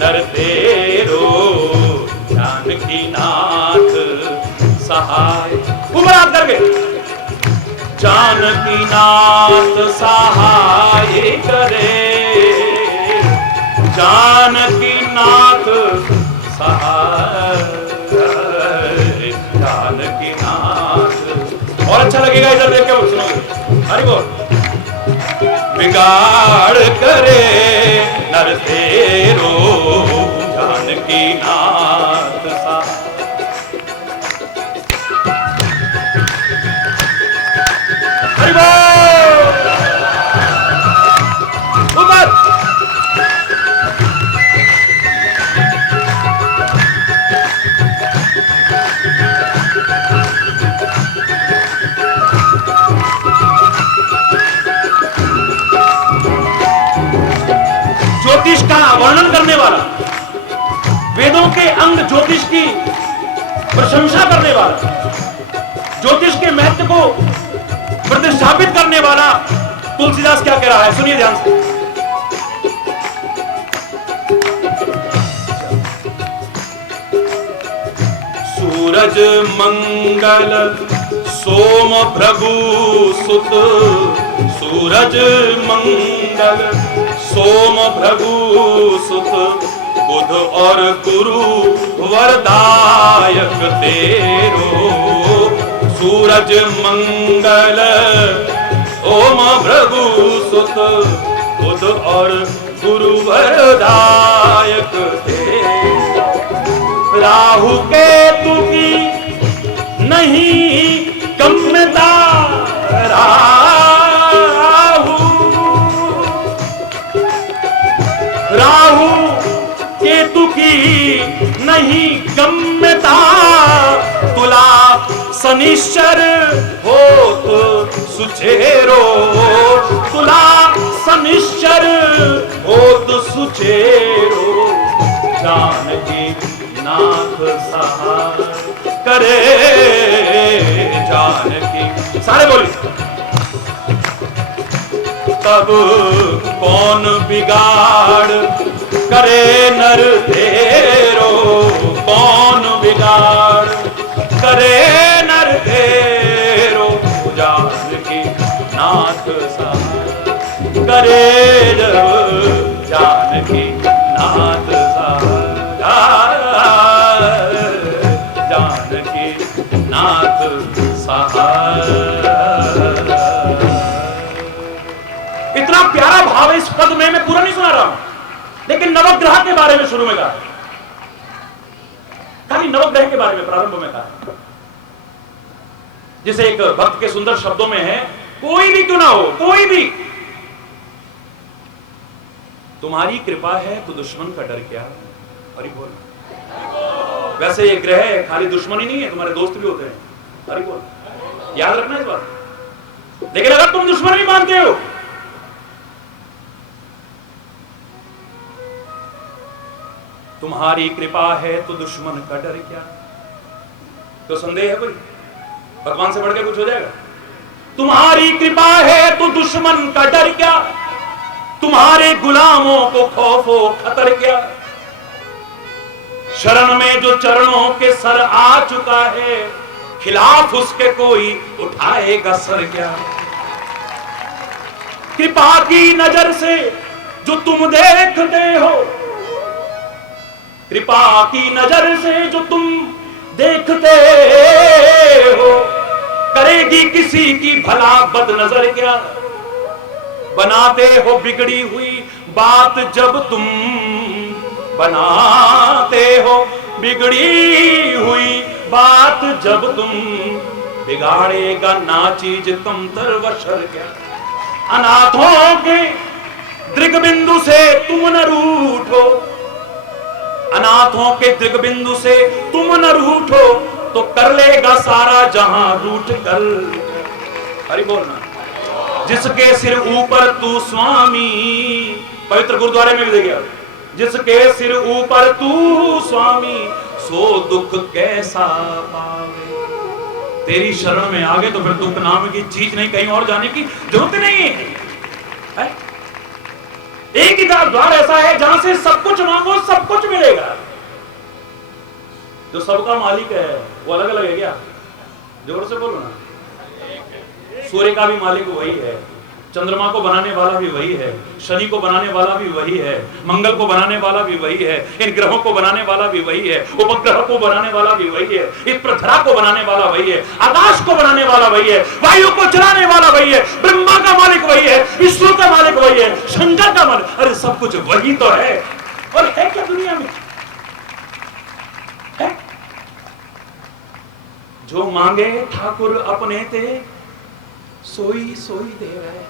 नर तेरो। जानकी नाथ सहाय, ऊपर हाथ करके, जानकी नाथ सहाय करे, जानकी नाथ सहाय, जानकी नाथ। और अच्छा लगेगा इधर देख के सुनोगे, हरि बोल। बिगाड़ करे वर्णन करने वाला, वेदों के अंग ज्योतिष की प्रशंसा करने वाला, ज्योतिष के महत्व को प्रतिष्ठापित करने वाला तुलसीदास क्या कह रहा है, सुनिए ध्यान से। सूरज मंगल सोम भृगु सुत, सूरज मंगल सोम भृगु सुत, बुध और गुरु वरदायक तेरो। सूरज मंगल ओम भृगु सुत, बुध और गुरु वरदायक तेरो। राहु केतु की नहीं गम्यता, राहु केतु की नहीं गम्यता, तुला शनिश्चर होत सुचेरो, तुला शनिश्चर होत सुचेरो। जानकी नाथ सहाय करे, जानकी, सारे बोलिए। तब कौन बिगाड़ करे नर तेरो, कौन बिगाड़ करे नर तेरो। जानकी नाथ सहाय करे जब, जानकी नाथ सहाय, जानकी नाथ सहाय। इतना प्यारा भाव है इस पद में, मैं पूरा नहीं सुना रहा हूं, लेकिन नवग्रह के बारे में शुरू में कहा, खाली नवग्रह के बारे में प्रारंभ में कहा, जिसे एक भक्त के सुंदर शब्दों में है, कोई भी क्यों ना हो, कोई भी, तुम्हारी कृपा है तो दुश्मन का डर क्या। हरि बोल। वैसे ये ग्रह खाली दुश्मन ही नहीं है, तुम्हारे दोस्त भी होते हैं। हरि बोल, याद रखना इस बात। लेकिन अगर तुम दुश्मन भी मानते हो, तुम्हारी कृपा है तो दुश्मन का डर क्या। तो संदेह है कोई, भगवान से बढ़ के कुछ हो जाएगा। तुम्हारी कृपा है तो दुश्मन का डर क्या, तुम्हारे गुलामों को खौफो खतर क्या। शरण में जो चरणों के सर आ चुका है, खिलाफ उसके कोई उठाएगा सर क्या। कृपा की नजर से जो तुम देखते हो, कृपा की नजर से जो तुम देखते हो, करेगी किसी की भला बदनजर क्या। बनाते हो बिगड़ी हुई बात जब तुम, बनाते हो बिगड़ी हुई बात जब तुम, बिगाड़ेगा ना चीज कमतर वशर क्या। अनाथों के दृगबिंदु से तुम न रूठो, अनाथों के दृगबिंदु से तुम न रूठो, तो कर लेगा सारा जहां रूठ कर। हरि बोलना। जिसके सिर ऊपर तू स्वामी, पवित्र गुरुद्वारे में भी देखिए, जिसके सिर ऊपर तू स्वामी, सो दुख कैसा पावे। तेरी शरण में आ गए तो फिर दुख नाम की चीज नहीं, कहीं और जाने की जरूरत नहीं है। एक ही द्वार ऐसा है जहां से सब कुछ मांगो सब कुछ मिलेगा। जो सबका मालिक है वो अलग अलग है क्या? जोर से बोलो ना। सूर्य का भी मालिक वही है, चंद्रमा को बनाने वाला भी वही है, शनि को बनाने वाला भी वही है, मंगल को बनाने वाला भी वही है, इन ग्रहों को बनाने वाला भी वही है, उपग्रह को बनाने वाला भी वही है, इस पृथ्वी को बनाने वाला वही है, आकाश को बनाने वाला वही है, वायु को चलाने वाला वही है, ब्रह्मा का मालिक वही है, विष्णु का मालिक वही है, शंकर का मालिक, अरे सब कुछ वही तो है। और है क्या दुनिया में? है? जो मांगे ठाकुर अपने ते, सोई सोई देवे।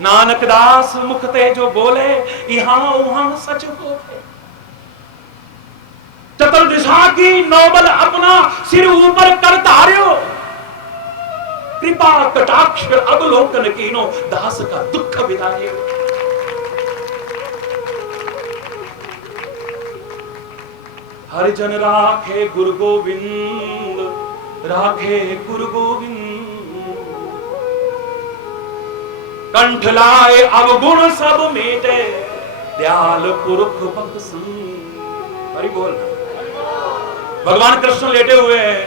नानक दास मुखते जो बोले, यहां वहां सच हो। चतुर्दिशा की नौबल अपना सिर ऊपर कर तार्यो, कृपा कटाक्ष अवलोकन कीनो, दास का दुख विदायो। हर जन राखे गुरु गोविंद, राखे गुरु गोविंद। कंठ लाए अवगुण सब मेटे, दयाल पुरख भक्त संग। हरि बोल। भगवान कृष्ण लेटे हुए हैं,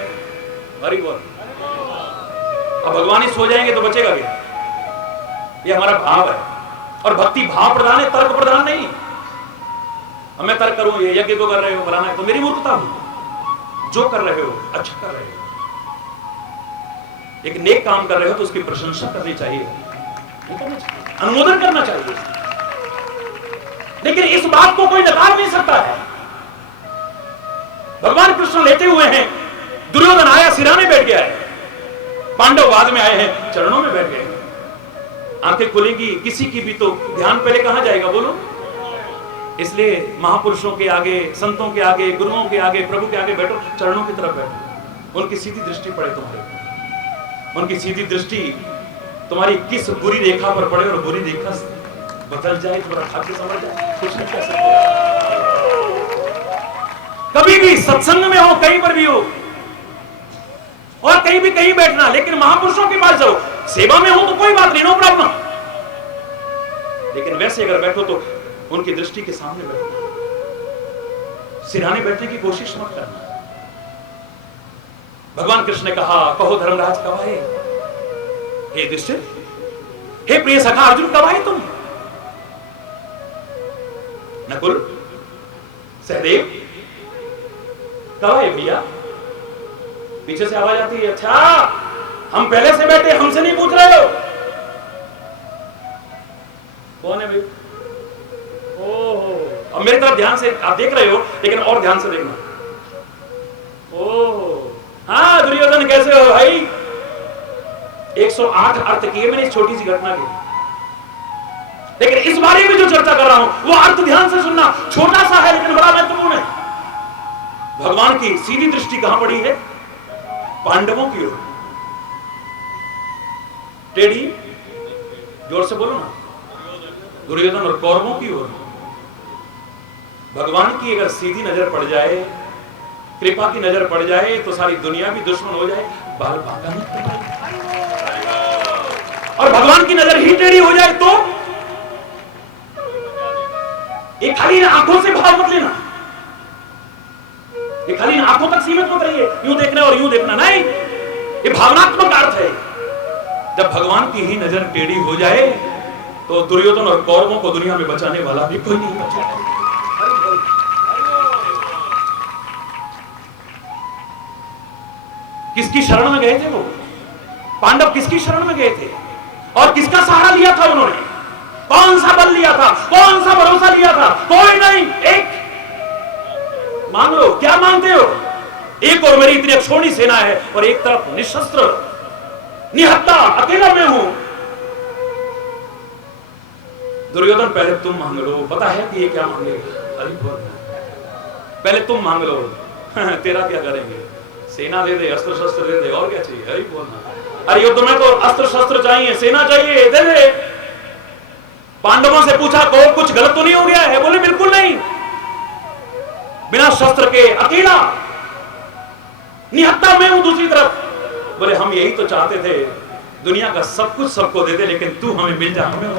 हरि बोल। अब भगवान ही सो जाएंगे तो बचेगा क्या? ये हमारा भाव है, और भक्ति भाव प्रधान है, तर्क प्रधान नहीं। अब मैं तर्क करूं, ये यज्ञ को कर रहे हो फलाना है, तो मेरी मूर्खता हो। जो कर रहे हो अच्छा कर रहे हो, एक नेक काम कर रहे हो तो उसकी प्रशंसा करनी चाहिए, अनुमोदन करना चाहिए। लेकिन इस बात को कोई नकार नहीं सकता है। भगवान कृष्ण लेटे हुए हैं, दुर्योधन आया सिराने बैठ गया है, पांडव बाद में आए हैं चरणों में बैठ गए। आंखें खुलेंगी किसी की भी तो ध्यान पहले कहां जाएगा बोलो? इसलिए महापुरुषों के आगे, संतों के आगे, गुरुओं के आगे, प्रभु के आगे बैठो, चरणों की तरफ बैठो। उनकी सीधी दृष्टि पड़े तुम्हारे, उनकी सीधी दृष्टि तुम्हारी किस बुरी रेखा पर पड़े और बुरी रेखा बदल जाए, थोड़ा भाग्य समझ जाए, कुछ नहीं कह सकते। कभी भी सत्संग में हो, कहीं पर भी हो, और कहीं भी कहीं बैठना, लेकिन महापुरुषों के पास जाओ। सेवा में हो तो कोई बात नहीं, नो प्रॉब्लम, लेकिन वैसे अगर बैठो तो उनकी दृष्टि के सामने बैठो, सिरहाने बैठने की कोशिश मत करना। भगवान कृष्ण ने कहा, कहो धर्मराज कब आए? हे युधिष्ठिर, हे प्रिय सखा अर्जुन, कब आए तुम? नकुल, सहदेव, कब आए भैया? पीछे से आवाज आती है, अच्छा हम पहले से बैठे, हमसे नहीं पूछ रहे हो? कौन है भाई? ओहो, अब मेरी तरफ ध्यान से आप देख रहे हो, लेकिन और ध्यान से देखना। ओहो, हाँ दुर्योधन कैसे हो भाई? 108 अर्थ किए मैंने इस छोटी सी घटना के, लेकिन इस बारे में जो चर्चा कर रहा हूं वो अर्थ ध्यान से सुनना। छोटा सा है लेकिन बड़ा महत्वपूर्ण है। भगवान की सीधी दृष्टि कहां पड़ी है? पांडवों की ओर। टेढ़ी, जोर से बोलो ना, दुर्योधन और कौरवों की ओर। भगवान की अगर सीधी नजर पड़ जाए, कृपा की नजर पड़ जाए, तो सारी दुनिया भी दुश्मन हो जाए, बाल बांका नहीं। और भगवान की नजर ही टेढ़ी हो जाए तो ये खाली आंखों से भाव मत लेना, ये खाली आंखों तक सीमित मत रहिए, यूं देखना और यूं देखना नहीं। ये भावनात्मक अर्थ है। जब भगवान की ही नजर टेढ़ी हो जाए तो दुर्योधन और कौरवों को दुनिया में बचाने वाला भी कोई नहीं बचा। किसकी शरण में गए थे वो पांडव? किसकी शरण में गए थे और किसका सहारा लिया था उन्होंने? कौन सा बल लिया था? कौन सा भरोसा लिया था? कोई नहीं। एक मांग लो, क्या मांगते हो? एक और मेरी इतनी अक्षोणी सेना है और एक तरफ निशस्त्र निहत्था अकेला मैं हूं। दुर्योधन पहले तुम मांग लो, पता है कि ये क्या मांगेगा? अरे पहले तुम मांग लो, तेरा क्या करेंगे? सेना दे दे, अस्त्र शस्त्र दे दे, और क्या चाहिए? अरे बोलना, अरे युद्ध में तो अस्त्र शस्त्र चाहिए, सेना चाहिए, दे दे। पांडवों से पूछा, को कुछ गलत तो नहीं हो गया है? बोले बिल्कुल नहीं, बिना शस्त्र के अकेला निहत्था मैं हूं दूसरी तरफ। बोले हम यही तो चाहते थे, दुनिया का सब कुछ सबको दे दे, लेकिन तू हमें मिल जा, हमें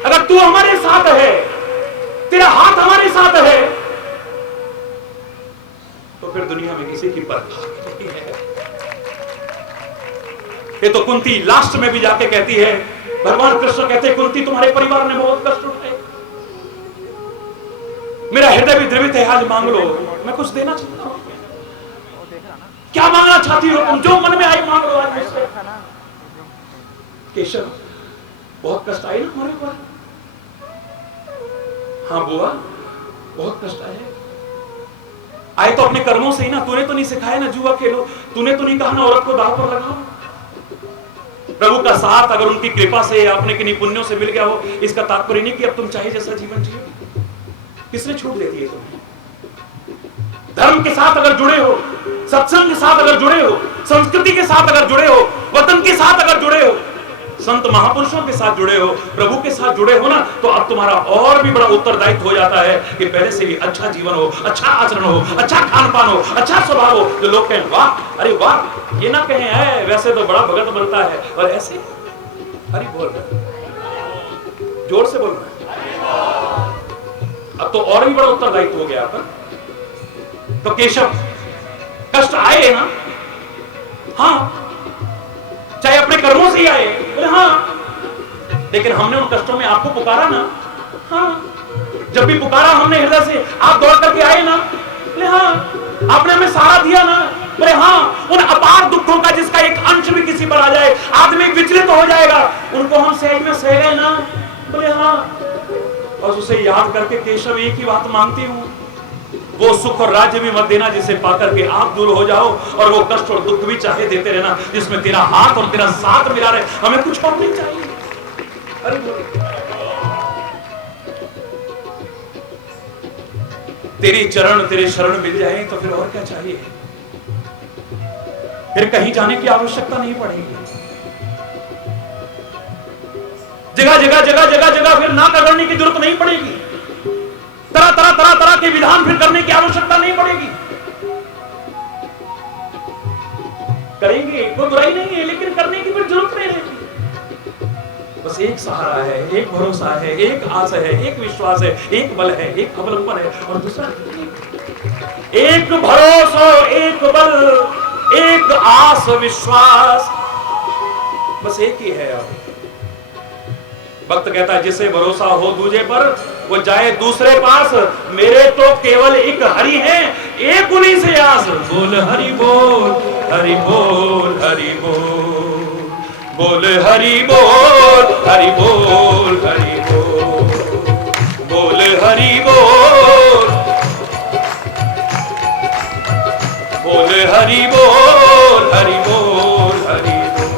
अगर तू हमारे साथ है, तेरा हाथ हमारे साथ है, तो फिर दुनिया में किसी की परवाह नहीं है। ये तो कुंती लास्ट में भी जाके कहती है, भगवान कृष्ण कहते हैं, कुंती तुम्हारे परिवार ने बहुत कष्ट उठाए, मेरा हृदय भी द्रवित है, आज मांग लो, मैं कुछ देना चाहता हूं। क्या मांगना चाहती हो तुम? जो मन में आई मांग लो आज मुझसे। केशव, बहुत कष्ट आए ना तुम्हारे ऊपर? हाँ बुआ, बहुत कष्ट आए तो अपने कर्मों से ही ना। तूने तो नहीं सिखाया ना जुआ खेलो, तूने तो नहीं कहा ना औरत को दांव पर लगाओ। प्रभु का साथ अगर उनकी कृपा से अपने किन्हीं पुण्यों से मिल गया हो, इसका तात्पर्य नहीं कि अब तुम चाहे जैसा जीवन जियो। किसने छूट देती है तुम्हें? धर्म के साथ अगर जुड़े हो, सत्संग के साथ अगर जुड़े हो, संस्कृति के साथ अगर जुड़े हो, वतन के साथ अगर जुड़े हो, संत महापुरुषों के साथ जुड़े हो, प्रभु के साथ जुड़े हो ना, तो अब तुम्हारा और भी बड़ा उत्तरदायित्व हो जाता है कि पहले से भी अच्छा जीवन हो, अच्छा आचरण हो, अच्छा खान पान हो, अच्छा स्वभाव हो, जो लोग कहें वाह, अरे वाह, ये ना कहें है वैसे तो बड़ा भगत बनता है, और ऐसे अरे बोल रहे, जोर से बोल रहे, अब तो और भी बड़ा उत्तरदायित्व हो गया अपन। तो केशव कष्ट आए ना, हाँ, चाहे अपने कर्मों से ही आए, बोले हाँ, लेकिन हमने उन कष्टों में आपको पुकारा ना, हाँ, जब भी पुकारा हमने हृदय से, आप दौड़ करके आए ना, बोले हाँ, आपने हमें सहारा दिया ना, बोले हाँ, उन अपार दुखों का जिसका एक अंश भी किसी पर आ जाए आदमी विचलित हो जाएगा, उनको हम सहज में सह गए ना, बोले हाँ। और उसे याद करके केशव एक ही बात मांगती हूं, वो सुख और राज्य भी मत देना जिसे पाकर के आप दूर हो जाओ, और वो कष्ट और दुख भी चाहे देते रहना जिसमें तेरा हाथ और तेरा साथ मिला रहे, हमें कुछ और नहीं चाहिए। अरे तेरी चरण तेरे शरण मिल जाए तो फिर और क्या चाहिए, फिर कहीं जाने की आवश्यकता नहीं पड़ेगी। जगह जगह जगह जगह जगह फिर नाक अगड़ने की जरूरत नहीं पड़ेगी, तरह तरह तरह तरह के विधान फिर करने की आवश्यकता नहीं पड़ेगी। करेंगे, कोई बुराई नहीं है, लेकिन करने की फिर जरूरत नहीं रहेगी। बस एक सहारा है, एक भरोसा है, एक आस है, एक विश्वास है, एक बल है, एक अवलंबन है, और दूसरा एक भरोसा, एक बल, एक आस विश्वास, बस एक ही है। अब भक्त कहता है जिसे भरोसा हो दूजे पर वो जाए दूसरे पास, मेरे तो केवल एक हरि है, एक उन्हीं से आस। बोल हरि बोल, हरि बोल, हरि बोल, बोल हरि बोल, हरि बोल, हरि बोल, बोल हरि बोल, बोल हरि बोल, हरि बोल, हरि बोल।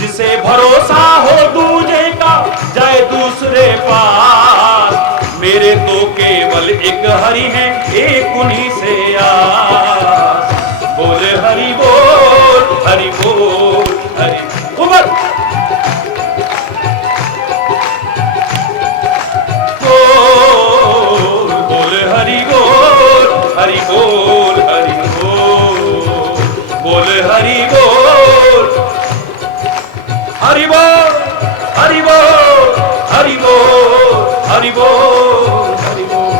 जिसे भरोसा हो दूजे का जाए दूसरे पास, मेरे तो केवल एक हरि है, एक उन्हीं से आस। बोल हरि बोल, हरि बोल, हरि बोल, बोल हरि बोल, हरि बोल, हरि बोल, बोल हरि बोल, हरि बोल, हरि बोल, हरि बोल, हरि बोल, हरि बोल,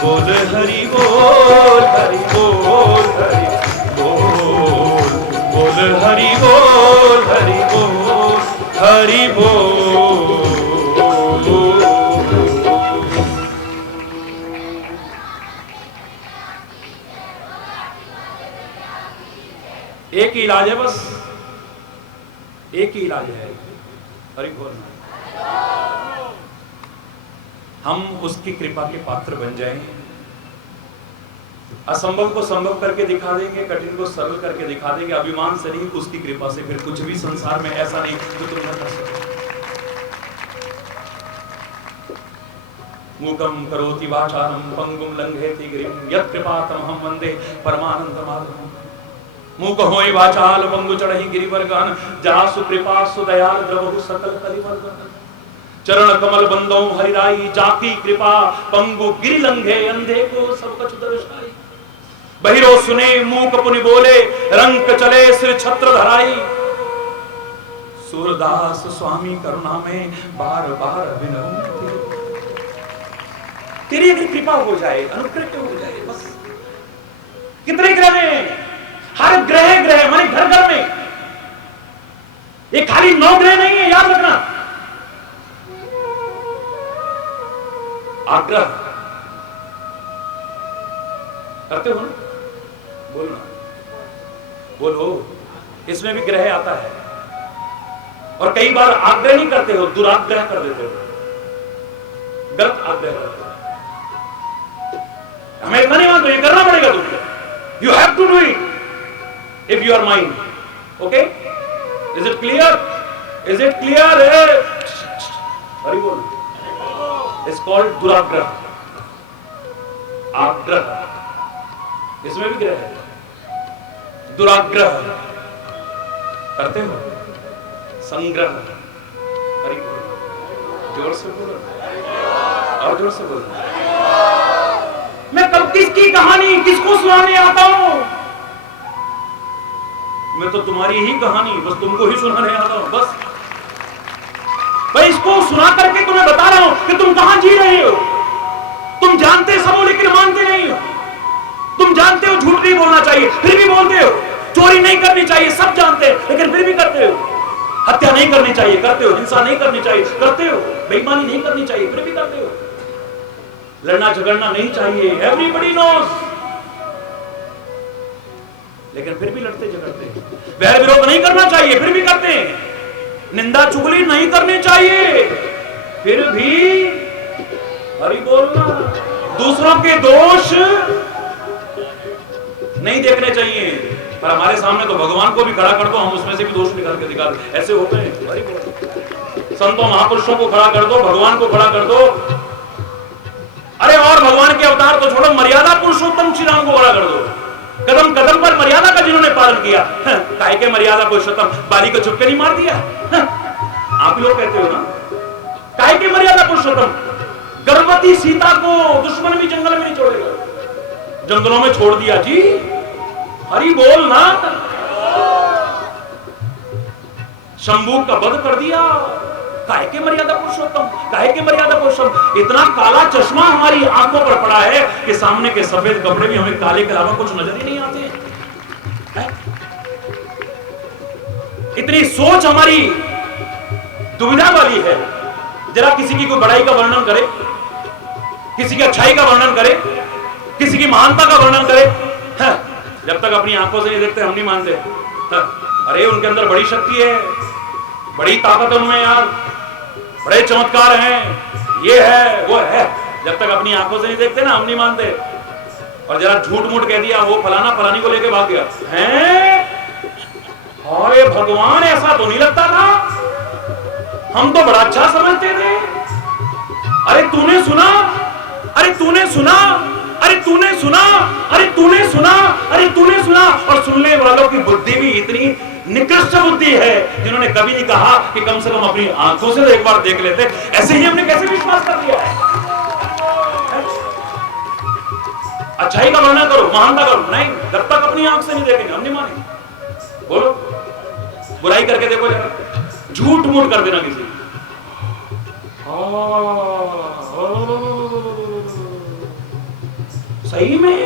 बोल हरि बोल, हरि बोल, हरि बोल, बोल हरि बोल, हरि बोल, हरि बोल। एक ही इलाज है, बस एक ही इलाज है, हरि बोल। हम उसकी कृपा के पात्र बन जाएं, असंभव को संभव करके दिखा देंगे, कठिन को सरल करके दिखा देंगे, अभिमान से नहीं, उसकी कृपा से। फिर कुछ भी संसार में ऐसा नहीं जो तुम न कर सको। मूकं करोति वाचालं पंगुं लंघयति गिरिं यत्कृपातमहं वन्दे परमानंदमाधवम्। मूक होई वाचाल पंगु चढ़ी गिरिवर गहन, जासु कृपा सुदयाल द्रवहु सकल कलिवर्गन। चरण कमल बंदो हरिराई, जाकी कृपा पंगु गिरि लंघे, अंधे को सब कछु दर्शाई। बहिरो सुने मूक पुनि बोले, रंक चले सिर छत्र धराई। सूरदास स्वामी करुणा में बार बार विनऊं, तेरी भी कृपा हो जाए, अनुग्रह हो जाए, बस। कितने ग्रह हैं? हर ग्रह ग्रह माने घर घर में, ये खाली 9 ग्रह नहीं है, याद रखना। आग्रह करते हो ना, बोलना, बोलो, इसमें भी ग्रह आता है। और कई बार आग्रह नहीं करते हो, दुराग्रह कर देते हो, गलत आग्रह करते हो। हमें इतना नहीं मानते, ये करना पड़ेगा तुमको, you have to do it if you are mine, okay? Is it clear? Is it clear? Very good. It's called दुराग्रह, आग्रह, इसमें भी ग्रह है। दुराग्रह करते हो, संग्रह। हरि बोल, जोर से बोलो और जोर से बोलो। मैं कब किसकी कहानी किसको सुनाने आता हूं? मैं तो तुम्हारी ही कहानी बस तुमको ही सुनाने आता हूं। बस भाई इसको सुना करके तुम्हें बता रहा हूं कि तुम कहां जी रहे हो। तुम जानते सब हो लेकिन मानते नहीं हो। तुम जानते हो झूठ नहीं बोलना चाहिए फिर भी बोलते हो। चोरी नहीं करनी चाहिए सब जानते हैं लेकिन फिर भी करते हो। हत्या नहीं करनी चाहिए करते हो। हिंसा नहीं करनी चाहिए करते हो। बेईमानी नहीं करनी चाहिए फिर भी करते हो। लड़ना झगड़ना नहीं चाहिए एवरीबॉडी नोज लेकिन फिर भी लड़ते झगड़ते। वैर विरोध नहीं करना चाहिए फिर भी करते हैं। निंदा चुगली नहीं करनी चाहिए फिर भी हरि बोलना। दूसरों के दोष नहीं देखने चाहिए पर हमारे सामने तो भगवान को भी खड़ा कर दो हम उसमें से भी दोष निकाल के दिखा दो। ऐसे होते हैं। हरि बोल। संतों महापुरुषों को खड़ा कर दो भगवान को खड़ा कर दो। अरे और भगवान के अवतार तो छोड़ो मर्यादा पुरुषोत्तम श्री राम को खड़ा कर दो। कदम कदम पर मर्यादा का जिन्होंने पालन किया। काय के मर्यादा पुरुषोत्तम बाली को चुपके नहीं मार दिया। आप लोग कहते हो ना काय के मर्यादा पुरुषोत्तम। गर्भवती सीता को दुश्मन भी जंगल में नहीं छोड़ेगा जंगलों में छोड़ दिया जी। हरि बोल ना। शंभू का वध कर दिया। काहे के मर्यादा पुरुषोत्तम काहे के मर्यादा पुरुषोत्तम। इतना काला चश्मा हमारी आंखों पर पड़ा है कि सामने के सफेद कपड़े भी हमें काले के अलावा कुछ नजर ही नहीं आते हैं। इतनी सोच हमारी दुविधा वाली है। जरा किसी की कोई बड़ाई का वर्णन करे किसी की अच्छाई का वर्णन करे किसी की महानता का वर्णन करे जब तक अपनी आंखों से नहीं देखते हम नहीं मानते। अरे उनके अंदर बड़ी शक्ति है बड़ी ताकत है उनमें यार बड़े चमत्कार हैं ये है वो है। जब तक अपनी आंखों से नहीं देखते ना हम नहीं मानते। और जरा झूठ मूठ कह दिया वो फलाना फलानी को लेके भाग गया हैं। अरे भगवान ऐसा तो नहीं लगता था हम तो बड़ा अच्छा समझते थे। अरे तूने सुना अरे तूने सुना अरे तूने सुना अरे तूने सुना अरे तूने सुना। और सुनने वालों की बुद्धि भी इतनी निकृष्ट बुद्धि है जिन्होंने कभी नहीं कहा कि कम से कम अपनी आंखों से एक बार देख लेते। ऐसे ही हमने कैसे विश्वास कर लिया है। अच्छाई का वर्णन करो महानता करो नहीं जब तक अपनी आंख से नहीं देखेंगे हम नहीं मानेंगे। बोलो बुराई करके देखो जरा झूठ मूठ कर देना किसी। सही में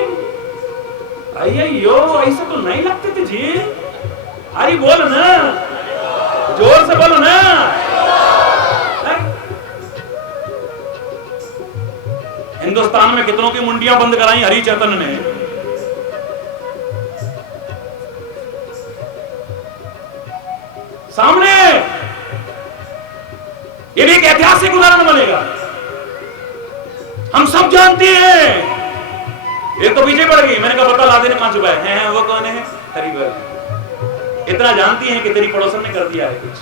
अयो ऐसा तो नहीं लगते थे जी। अरे बोलो ना जोर से बोलो ना। हिंदुस्तान में कितनों की मुंडियां बंद कराई हरि चैतन्य ने। सामने ये भी एक ऐतिहासिक उदाहरण बनेगा। हम सब जानते हैं ये तो पीछे पड़ गई। मैंने कहा बता लादे ने कहां छुपाया है वो कौन है। हरिवर इतना जानती है कि तेरी पड़ोसन ने कर दिया है कुछ।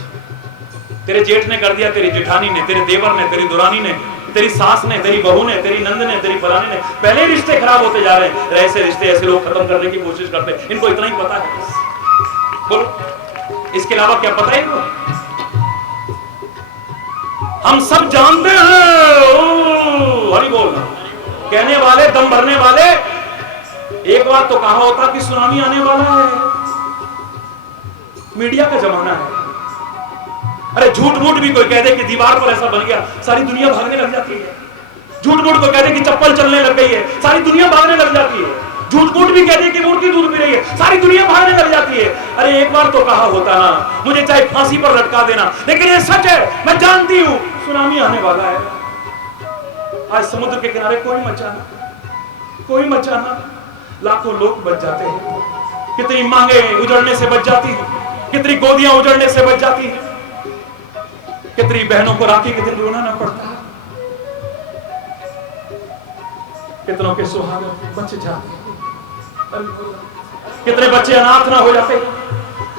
तेरे जेठ ने कर दिया तेरी जेठानी ने तेरे देवर ने तेरी दुरानी ने तेरी सास ने तेरी बहू ने तेरी नंद ने तेरी फलानी ने। पहले रिश्ते खराब होते जा रहे हैं। ऐसे रिश्ते ऐसे लोग खत्म करने की कोशिश करते हैं। इनको इतना ही पता है बोलो इसके अलावा क्या पता है इनको। हम सब जानते हैं। हरि बोल कहने वाले दम भरने वाले। एक बार तो कहा होता कि सुनामी आने वाला है। मीडिया का जमाना है। अरे झूठ मूठ भी कोई कह दे कि दीवार पर ऐसा बन गया सारी दुनिया भागने लग जाती है। झूठ मूठ को कह दे कि चप्पल चलने लग गई है सारी दुनिया भागने लग जाती है। झूठ मूठ भी कह दे कि मूर्ति दूध पी रही है सारी दुनिया भागने लग जाती है। अरे एक बार तो कहा होता ना मुझे चाहे फांसी पर लटका देना लेकिन ये सच है मैं जानती हूं सुनामी आने वाला है। आज समुद्र के किनारे कोई मचाना लाखों लोग बच जाते हैं। कितनी मांगे उजड़ने से बच जाती है कितनी गोदियां उजड़ने से बच जाती है कितनी बहनों को राखी के दिन रोना ना पड़ता है कितनों के सुहाग बच जाते कितने बच्चे अनाथ ना हो जाते।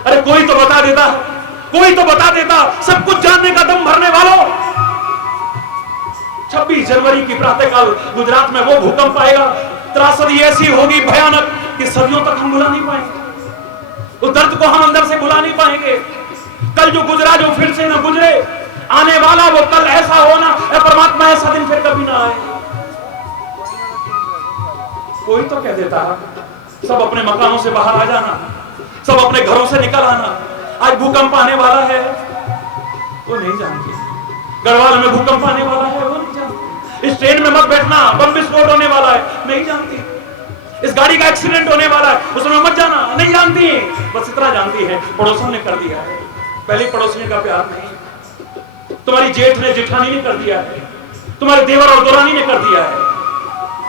अरे कोई तो बता देता सब कुछ जानने का दम भरने वालों। 26 जनवरी की प्रातःकाल गुजरात में वो भूकंप आएगा त्रासदी ऐसी होगी भयानक कि सदियों तक हम भुला नहीं पाएंगे। उस दर्द को हम अंदर से भुला नहीं पाएंगे। कल जो गुजरा जो फिर से न गुजरे, आने वाला वो कल ऐसा होना, ऐ परमात्मा ऐसा दिन फिर कभी ना आए। कोई तो कह देता सब अपने मकानों से बाहर आ जाना, सब अपने घरों से निकल आना, आज भूकंप आने वाला है, वो नहीं जानती। गढ़वाल में भूकंप आने वाला है, वो नहीं जानती। इस ट्रेन में मत बैठना, बम विस्फोट होने वाला है, नहीं जानती। इस गाड़ी का एक्सीडेंट होने वाला है, उसमें मत जाना, नहीं जानती। बस इतना जानती है पड़ोसियों ने कर दिया है। पहले पड़ोसियों का प्यार नहीं, तुम्हारी जेठ ने जेठानी ने कर दिया है, तुम्हारे देवर और दुरानी ने कर दिया है,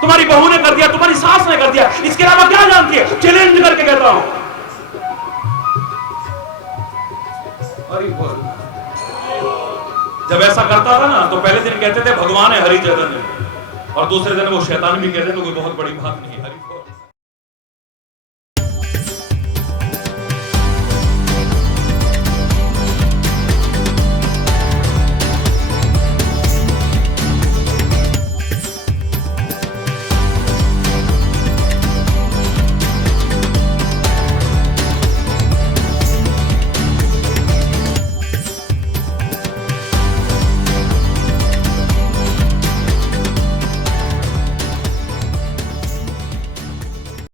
तुम्हारी बहू ने कर दिया, तुम्हारी सास ने कर दिया। इसके अलावा क्या जानती है? चैलेंज करके कहता हूं। अरे बोल, जब ऐसा करता था ना तो पहले दिन कहते थे भगवान है हरि जगत है, और दूसरे दिन वो शैतान भी कहते थे कोई बहुत बड़ी बात नहीं है।